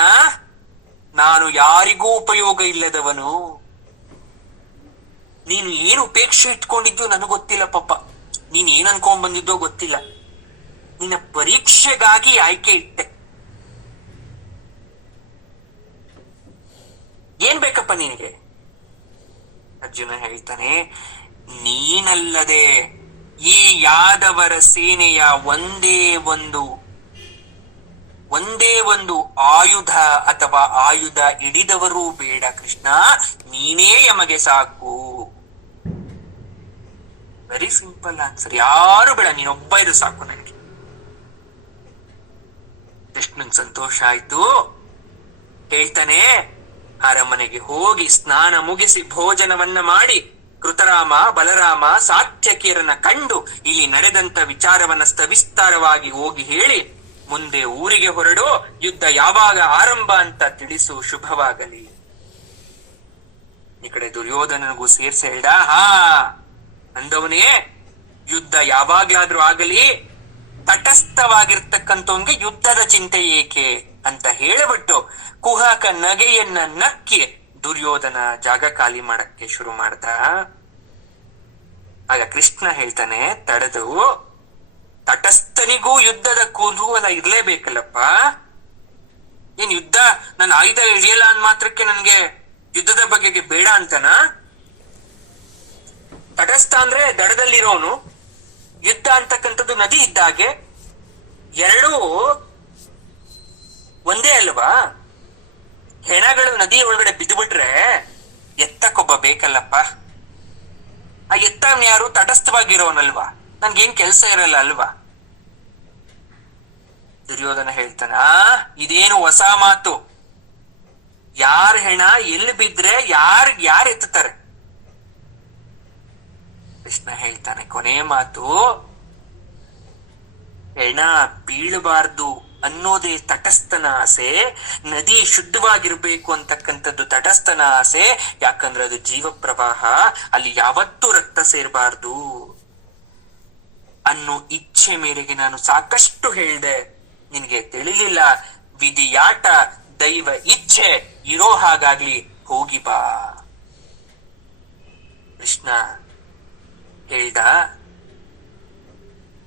ನಾನು ಯಾರಿಗೂ ಉಪಯೋಗ ಇಲ್ಲದವನು, ನೀನು ಏನು ಉಪೇಕ್ಷೆ ಇಟ್ಕೊಂಡಿದ್ದು ನನಗೆ ಗೊತ್ತಿಲ್ಲ ಪಾಪ, ನೀನ್ ಏನ್ ಅನ್ಕೊಂಡ್ ಬಂದಿದ್ದೋ ಗೊತ್ತಿಲ್ಲ, ನಿನ್ನ ಪರೀಕ್ಷೆಗಾಗಿ ಆಯ್ಕೆ ಇಟ್ಟೆ. ಏನ್ ಬೇಕಪ್ಪ ನಿನಗೆ? ಅರ್ಜುನ ಹೇಳ್ತಾನೆ, ನೀನಲ್ಲದೆ ಈ ಯಾದವರ ಸೇನೆಯ ಒಂದೇ ಒಂದು ಆಯುಧ ಅಥವಾ ಆಯುಧ ಹಿಡಿದವರೂ ಬೇಡ ಕೃಷ್ಣ, ನೀನೇ ಯಮಗೆ ಸಾಕು. ವೆರಿ ಸಿಂಪಲ್ ಆನ್ಸರ್, ಯಾರು ಬೇಡ, ನೀನೊಬ್ಬ ಇರು ಸಾಕು ನನಗೆ. ಕೃಷ್ಣನ್ ಸಂತೋಷ ಆಯ್ತು. ಹೇಳ್ತಾನೆ, ಅರಮನೆಗೆ ಹೋಗಿ ಸ್ನಾನ ಮುಗಿಸಿ ಭೋಜನವನ್ನ ಮಾಡಿ ಕೃತರಾಮ, ಬಲರಾಮ, ಸಾತ್ಯಕಿಯರನ್ನ ಕಂಡು ಇಲ್ಲಿ ನಡೆದಂತ ವಿಚಾರವನ್ನ ಸವಿಸ್ತಾರವಾಗಿ ಹೋಗಿ ಹೇಳಿ, ಮುಂದೆ ಊರಿಗೆ ಹೊರಡು, ಯುದ್ಧ ಯಾವಾಗ ಆರಂಭ ಅಂತ ತಿಳಿಸು, ಶುಭವಾಗಲಿ. ಈ ಕಡೆ ದುರ್ಯೋಧನನಿಗೂ ಸೇರ್ಸಿ ಹೇಳ್ದ, ಹಾ ಅಂದವನೇ, ಯುದ್ಧ ಯಾವಾಗ್ಲಾದ್ರೂ ಆಗಲಿ, ತಟಸ್ಥವಾಗಿರ್ತಕ್ಕಂಥವನ್ಗೆ ಯುದ್ಧದ ಚಿಂತೆ ಏಕೆ ಅಂತ ಹೇಳಿಬಿಟ್ಟು ಕುಹಕ ನಗೆಯನ್ನ ನಕ್ಕಿ ದುರ್ಯೋಧನ ಜಾಗ ಖಾಲಿ ಮಾಡಕ್ಕೆ ಶುರು ಮಾಡ್ದ. ಆಗ ಕೃಷ್ಣ ಹೇಳ್ತಾನೆ, ತಡೆದು, ತಟಸ್ಥನಿಗೂ ಯುದ್ಧದ ಕುತೂಹಲ ಇರ್ಲೇಬೇಕಲ್ಲಪ್ಪ. ಏನ್ ಯುದ್ಧ, ನನ್ನ ಆಯುಧ ಹಿಡಿಯಲ್ಲ ಅಂದ ಮಾತ್ರಕ್ಕೆ ನನ್ಗೆ ಯುದ್ಧದ ಬಗೆಗೆ ಬೇಡ ಅಂತನ? ತಟಸ್ಥ ಅಂದ್ರೆ ದಡದಲ್ಲಿರೋನು, ಯುದ್ಧ ಅಂತಕ್ಕಂಥದ್ದು ನದಿ ಇದ್ದಾಗೆ, ಎರಡೂ ಒಂದೇ ಅಲ್ವಾ? ಹೆಣಗಳು ನದಿ ಒಳಗಡೆ ಬಿದ್ದುಬಿಟ್ರೆ ಎತ್ತಕ್ಕೊಬ್ಬ ಬೇಕಲ್ಲಪ್ಪ. ಆ ಎತ್ತವನ್ ಯಾರು? ತಟಸ್ಥವಾಗಿರೋನಲ್ವಾ, ನನ್ಗೇನ್ ಕೆಲ್ಸ ಇರಲ್ಲ ಅಲ್ವಾ? ದುರ್ಯೋಧನ ಹೇಳ್ತಾನ, ಇದೇನು ಹೊಸ ಮಾತು? ಯಾರ ಹೆಣ ಎಲ್ಲಿ ಬಿದ್ರೆ ಯಾರು ಎತ್ತುತ್ತಾರೆ? ಕೃಷ್ಣ ಹೇಳ್ತಾನೆ, ಕೊನೆ ಮಾತು, ಹೆಣ ಬೀಳಬಾರ್ದು ಅನ್ನೋದೇ ತಟಸ್ಥನ ಆಸೆ, ನದಿ ಶುದ್ಧವಾಗಿರ್ಬೇಕು ಅಂತಕ್ಕಂಥದ್ದು ತಟಸ್ಥನ ಆಸೆ. ಯಾಕಂದ್ರೆ ಅದು ಜೀವ ಪ್ರವಾಹ, ಅಲ್ಲಿ ಯಾವತ್ತೂ ರಕ್ತ ಸೇರಬಾರ್ದು ಅನ್ನೋ ಇಚ್ಛೆ ಮೇರೆಗೆ ನಾನು ಸಾಕಷ್ಟು ಹೇಳ್ದೆ, ನಿನಗೆ ತಿಳಿಲಿಲ್ಲ. ವಿಧಿಯಾಟ, ದೈವ ಇಚ್ಛೆ ಇರೋ ಹಾಗಾಗ್ಲಿ, ಹೋಗಿ ಬಾ. ಕೃಷ್ಣ ಹೇಳ್ದ,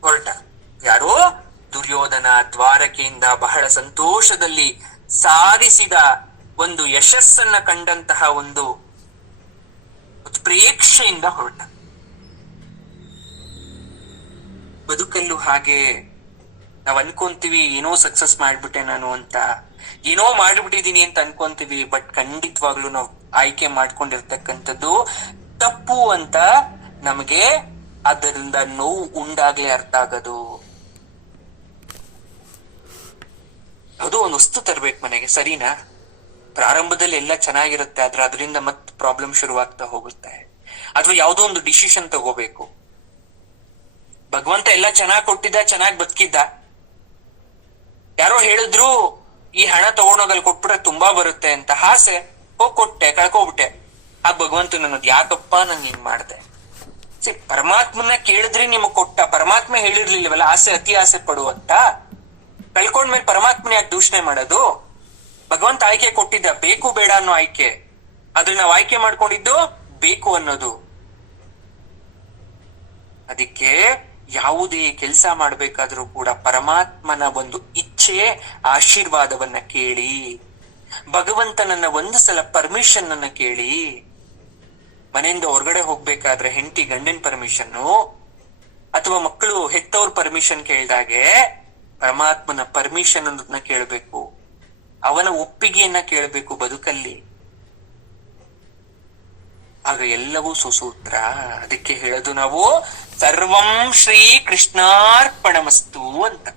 ಹೊರಟ. ಯಾರೋ ದುರ್ಯೋಧನ ದ್ವಾರಕೆಯಿಂದ ಬಹಳ ಸಂತೋಷದಲ್ಲಿ ಸಾಧಿಸಿದ ಒಂದು ಯಶಸ್ಸನ್ನ ಕಂಡಂತಹ ಒಂದು ಉತ್ಪ್ರೇಕ್ಷೆಯಿಂದ ಹೊರಟ. ಬದುಕಲ್ಲೂ ಹಾಗೆ ನಾವ್ ಅನ್ಕೊಂತೀವಿ, ಏನೋ ಸಕ್ಸಸ್ ಮಾಡ್ಬಿಟ್ಟೆ ನಾನು ಅಂತ, ಏನೋ ಮಾಡ್ಬಿಟ್ಟಿದೀನಿ ಅಂತ ಅನ್ಕೊಂತೀವಿ. ಬಟ್ ಖಂಡಿತವಾಗ್ಲೂ ನಾವು ಆಯ್ಕೆ ಮಾಡ್ಕೊಂಡಿರ್ತಕ್ಕಂಥದ್ದು ತಪ್ಪು ಅಂತ ನಮಗೆ ಅದರಿಂದ ನೋವು ಉಂಡಾಗ್ಲೇ ಅರ್ಥ ಆಗೋದು. ಅದು ಒಂದು ವಸ್ತು ತರ್ಬೇಕು ಮನೆಗೆ, ಸರಿನಾ? ಪ್ರಾರಂಭದಲ್ಲಿ ಎಲ್ಲ ಚೆನ್ನಾಗಿರುತ್ತೆ, ಆದ್ರೆ ಅದರಿಂದ ಮತ್ತೆ ಪ್ರಾಬ್ಲಮ್ ಶುರುವಾಗ್ತಾ ಹೋಗುತ್ತೆ. ಅಥವಾ ಯಾವುದೋ ಒಂದು ಡಿಸಿಷನ್ ತಗೋಬೇಕು. ಭಗವಂತ ಎಲ್ಲ ಚೆನ್ನಾಗ್ ಕೊಟ್ಟಿದ್ದ, ಚೆನ್ನಾಗ್ ಬದುಕಿದ್ದ. ಯಾರೋ ಹೇಳಿದ್ರು ಈ ಹಣ ತಗೊಂಡೋಗಲ್ಲಿ ಕೊಟ್ಬಿಟ್ರೆ ತುಂಬಾ ಬರುತ್ತೆ ಅಂತ. ಆಸೆ ಹೋಗ್ ಕೊಟ್ಟೆ, ಕಳ್ಕೊಬಿಟ್ಟೆ. ಆ ಭಗವಂತ ನನ್ನದ್ ಯಾಕಪ್ಪ ನಾನು ಹಿಂಗ್ ಮಾಡ್ದೆ? ಪರಮಾತ್ಮನ ಕೇಳಿದ್ರೆ ನಿಮಗ್ ಕೊಟ್ಟ. ಪರಮಾತ್ಮ ಹೇಳಿರ್ಲಿಲ್ವಲ್ಲ ಆಸೆ ಅತಿ ಆಸೆ ಪಡುವಂತ. ಕಳ್ಕೊಂಡ್ಮೇಲೆ ಪರಮಾತ್ಮನ ಯಾಕೆ ದೂಷಣೆ ಮಾಡೋದು? ಭಗವಂತ ಆಯ್ಕೆ ಕೊಟ್ಟಿದ್ದ, ಬೇಕು ಬೇಡ ಅನ್ನೋ ಆಯ್ಕೆ. ಆದ್ರೆ ನಾವು ಆಯ್ಕೆ ಮಾಡ್ಕೊಂಡಿದ್ದು ಬೇಕು ಅನ್ನೋದು. ಅದಕ್ಕೆ ಯಾವುದೇ ಕೆಲಸ ಮಾಡ್ಬೇಕಾದ್ರೂ ಕೂಡ ಪರಮಾತ್ಮನ ಒಂದು ಇಚ್ಛೆ, ಆಶೀರ್ವಾದವನ್ನ ಕೇಳಿ. ಭಗವಂತನನ್ನ ಒಂದು ಸಲ ಪರ್ಮಿಷನ್ ಅನ್ನ ಕೇಳಿ. ಮನೆಯಿಂದ ಹೊರಗಡೆ ಹೋಗ್ಬೇಕಾದ್ರೆ ಹೆಂಡತಿ ಗಂಡನ ಪರ್ಮಿಷನ್ನು, ಅಥವಾ ಮಕ್ಕಳು ಹೆತ್ತವ್ರ ಪರ್ಮಿಷನ್ ಕೇಳ್ದಾಗೆ ಪರಮಾತ್ಮನ ಪರ್ಮಿಷನ್ ಅನ್ನೋದನ್ನ ಕೇಳಬೇಕು. ಅವನ ಒಪ್ಪಿಗೆಯನ್ನ ಕೇಳಬೇಕು ಬದುಕಲ್ಲಿ. ಆಗ ಎಲ್ಲವೂ ಸುಸೂತ್ರ. ಅದಕ್ಕೆ ಹೇಳೋದು ನಾವು ಸರ್ವಂ ಶ್ರೀ ಕೃಷ್ಣಾರ್ಪಣಮಸ್ತು ಅಂತ.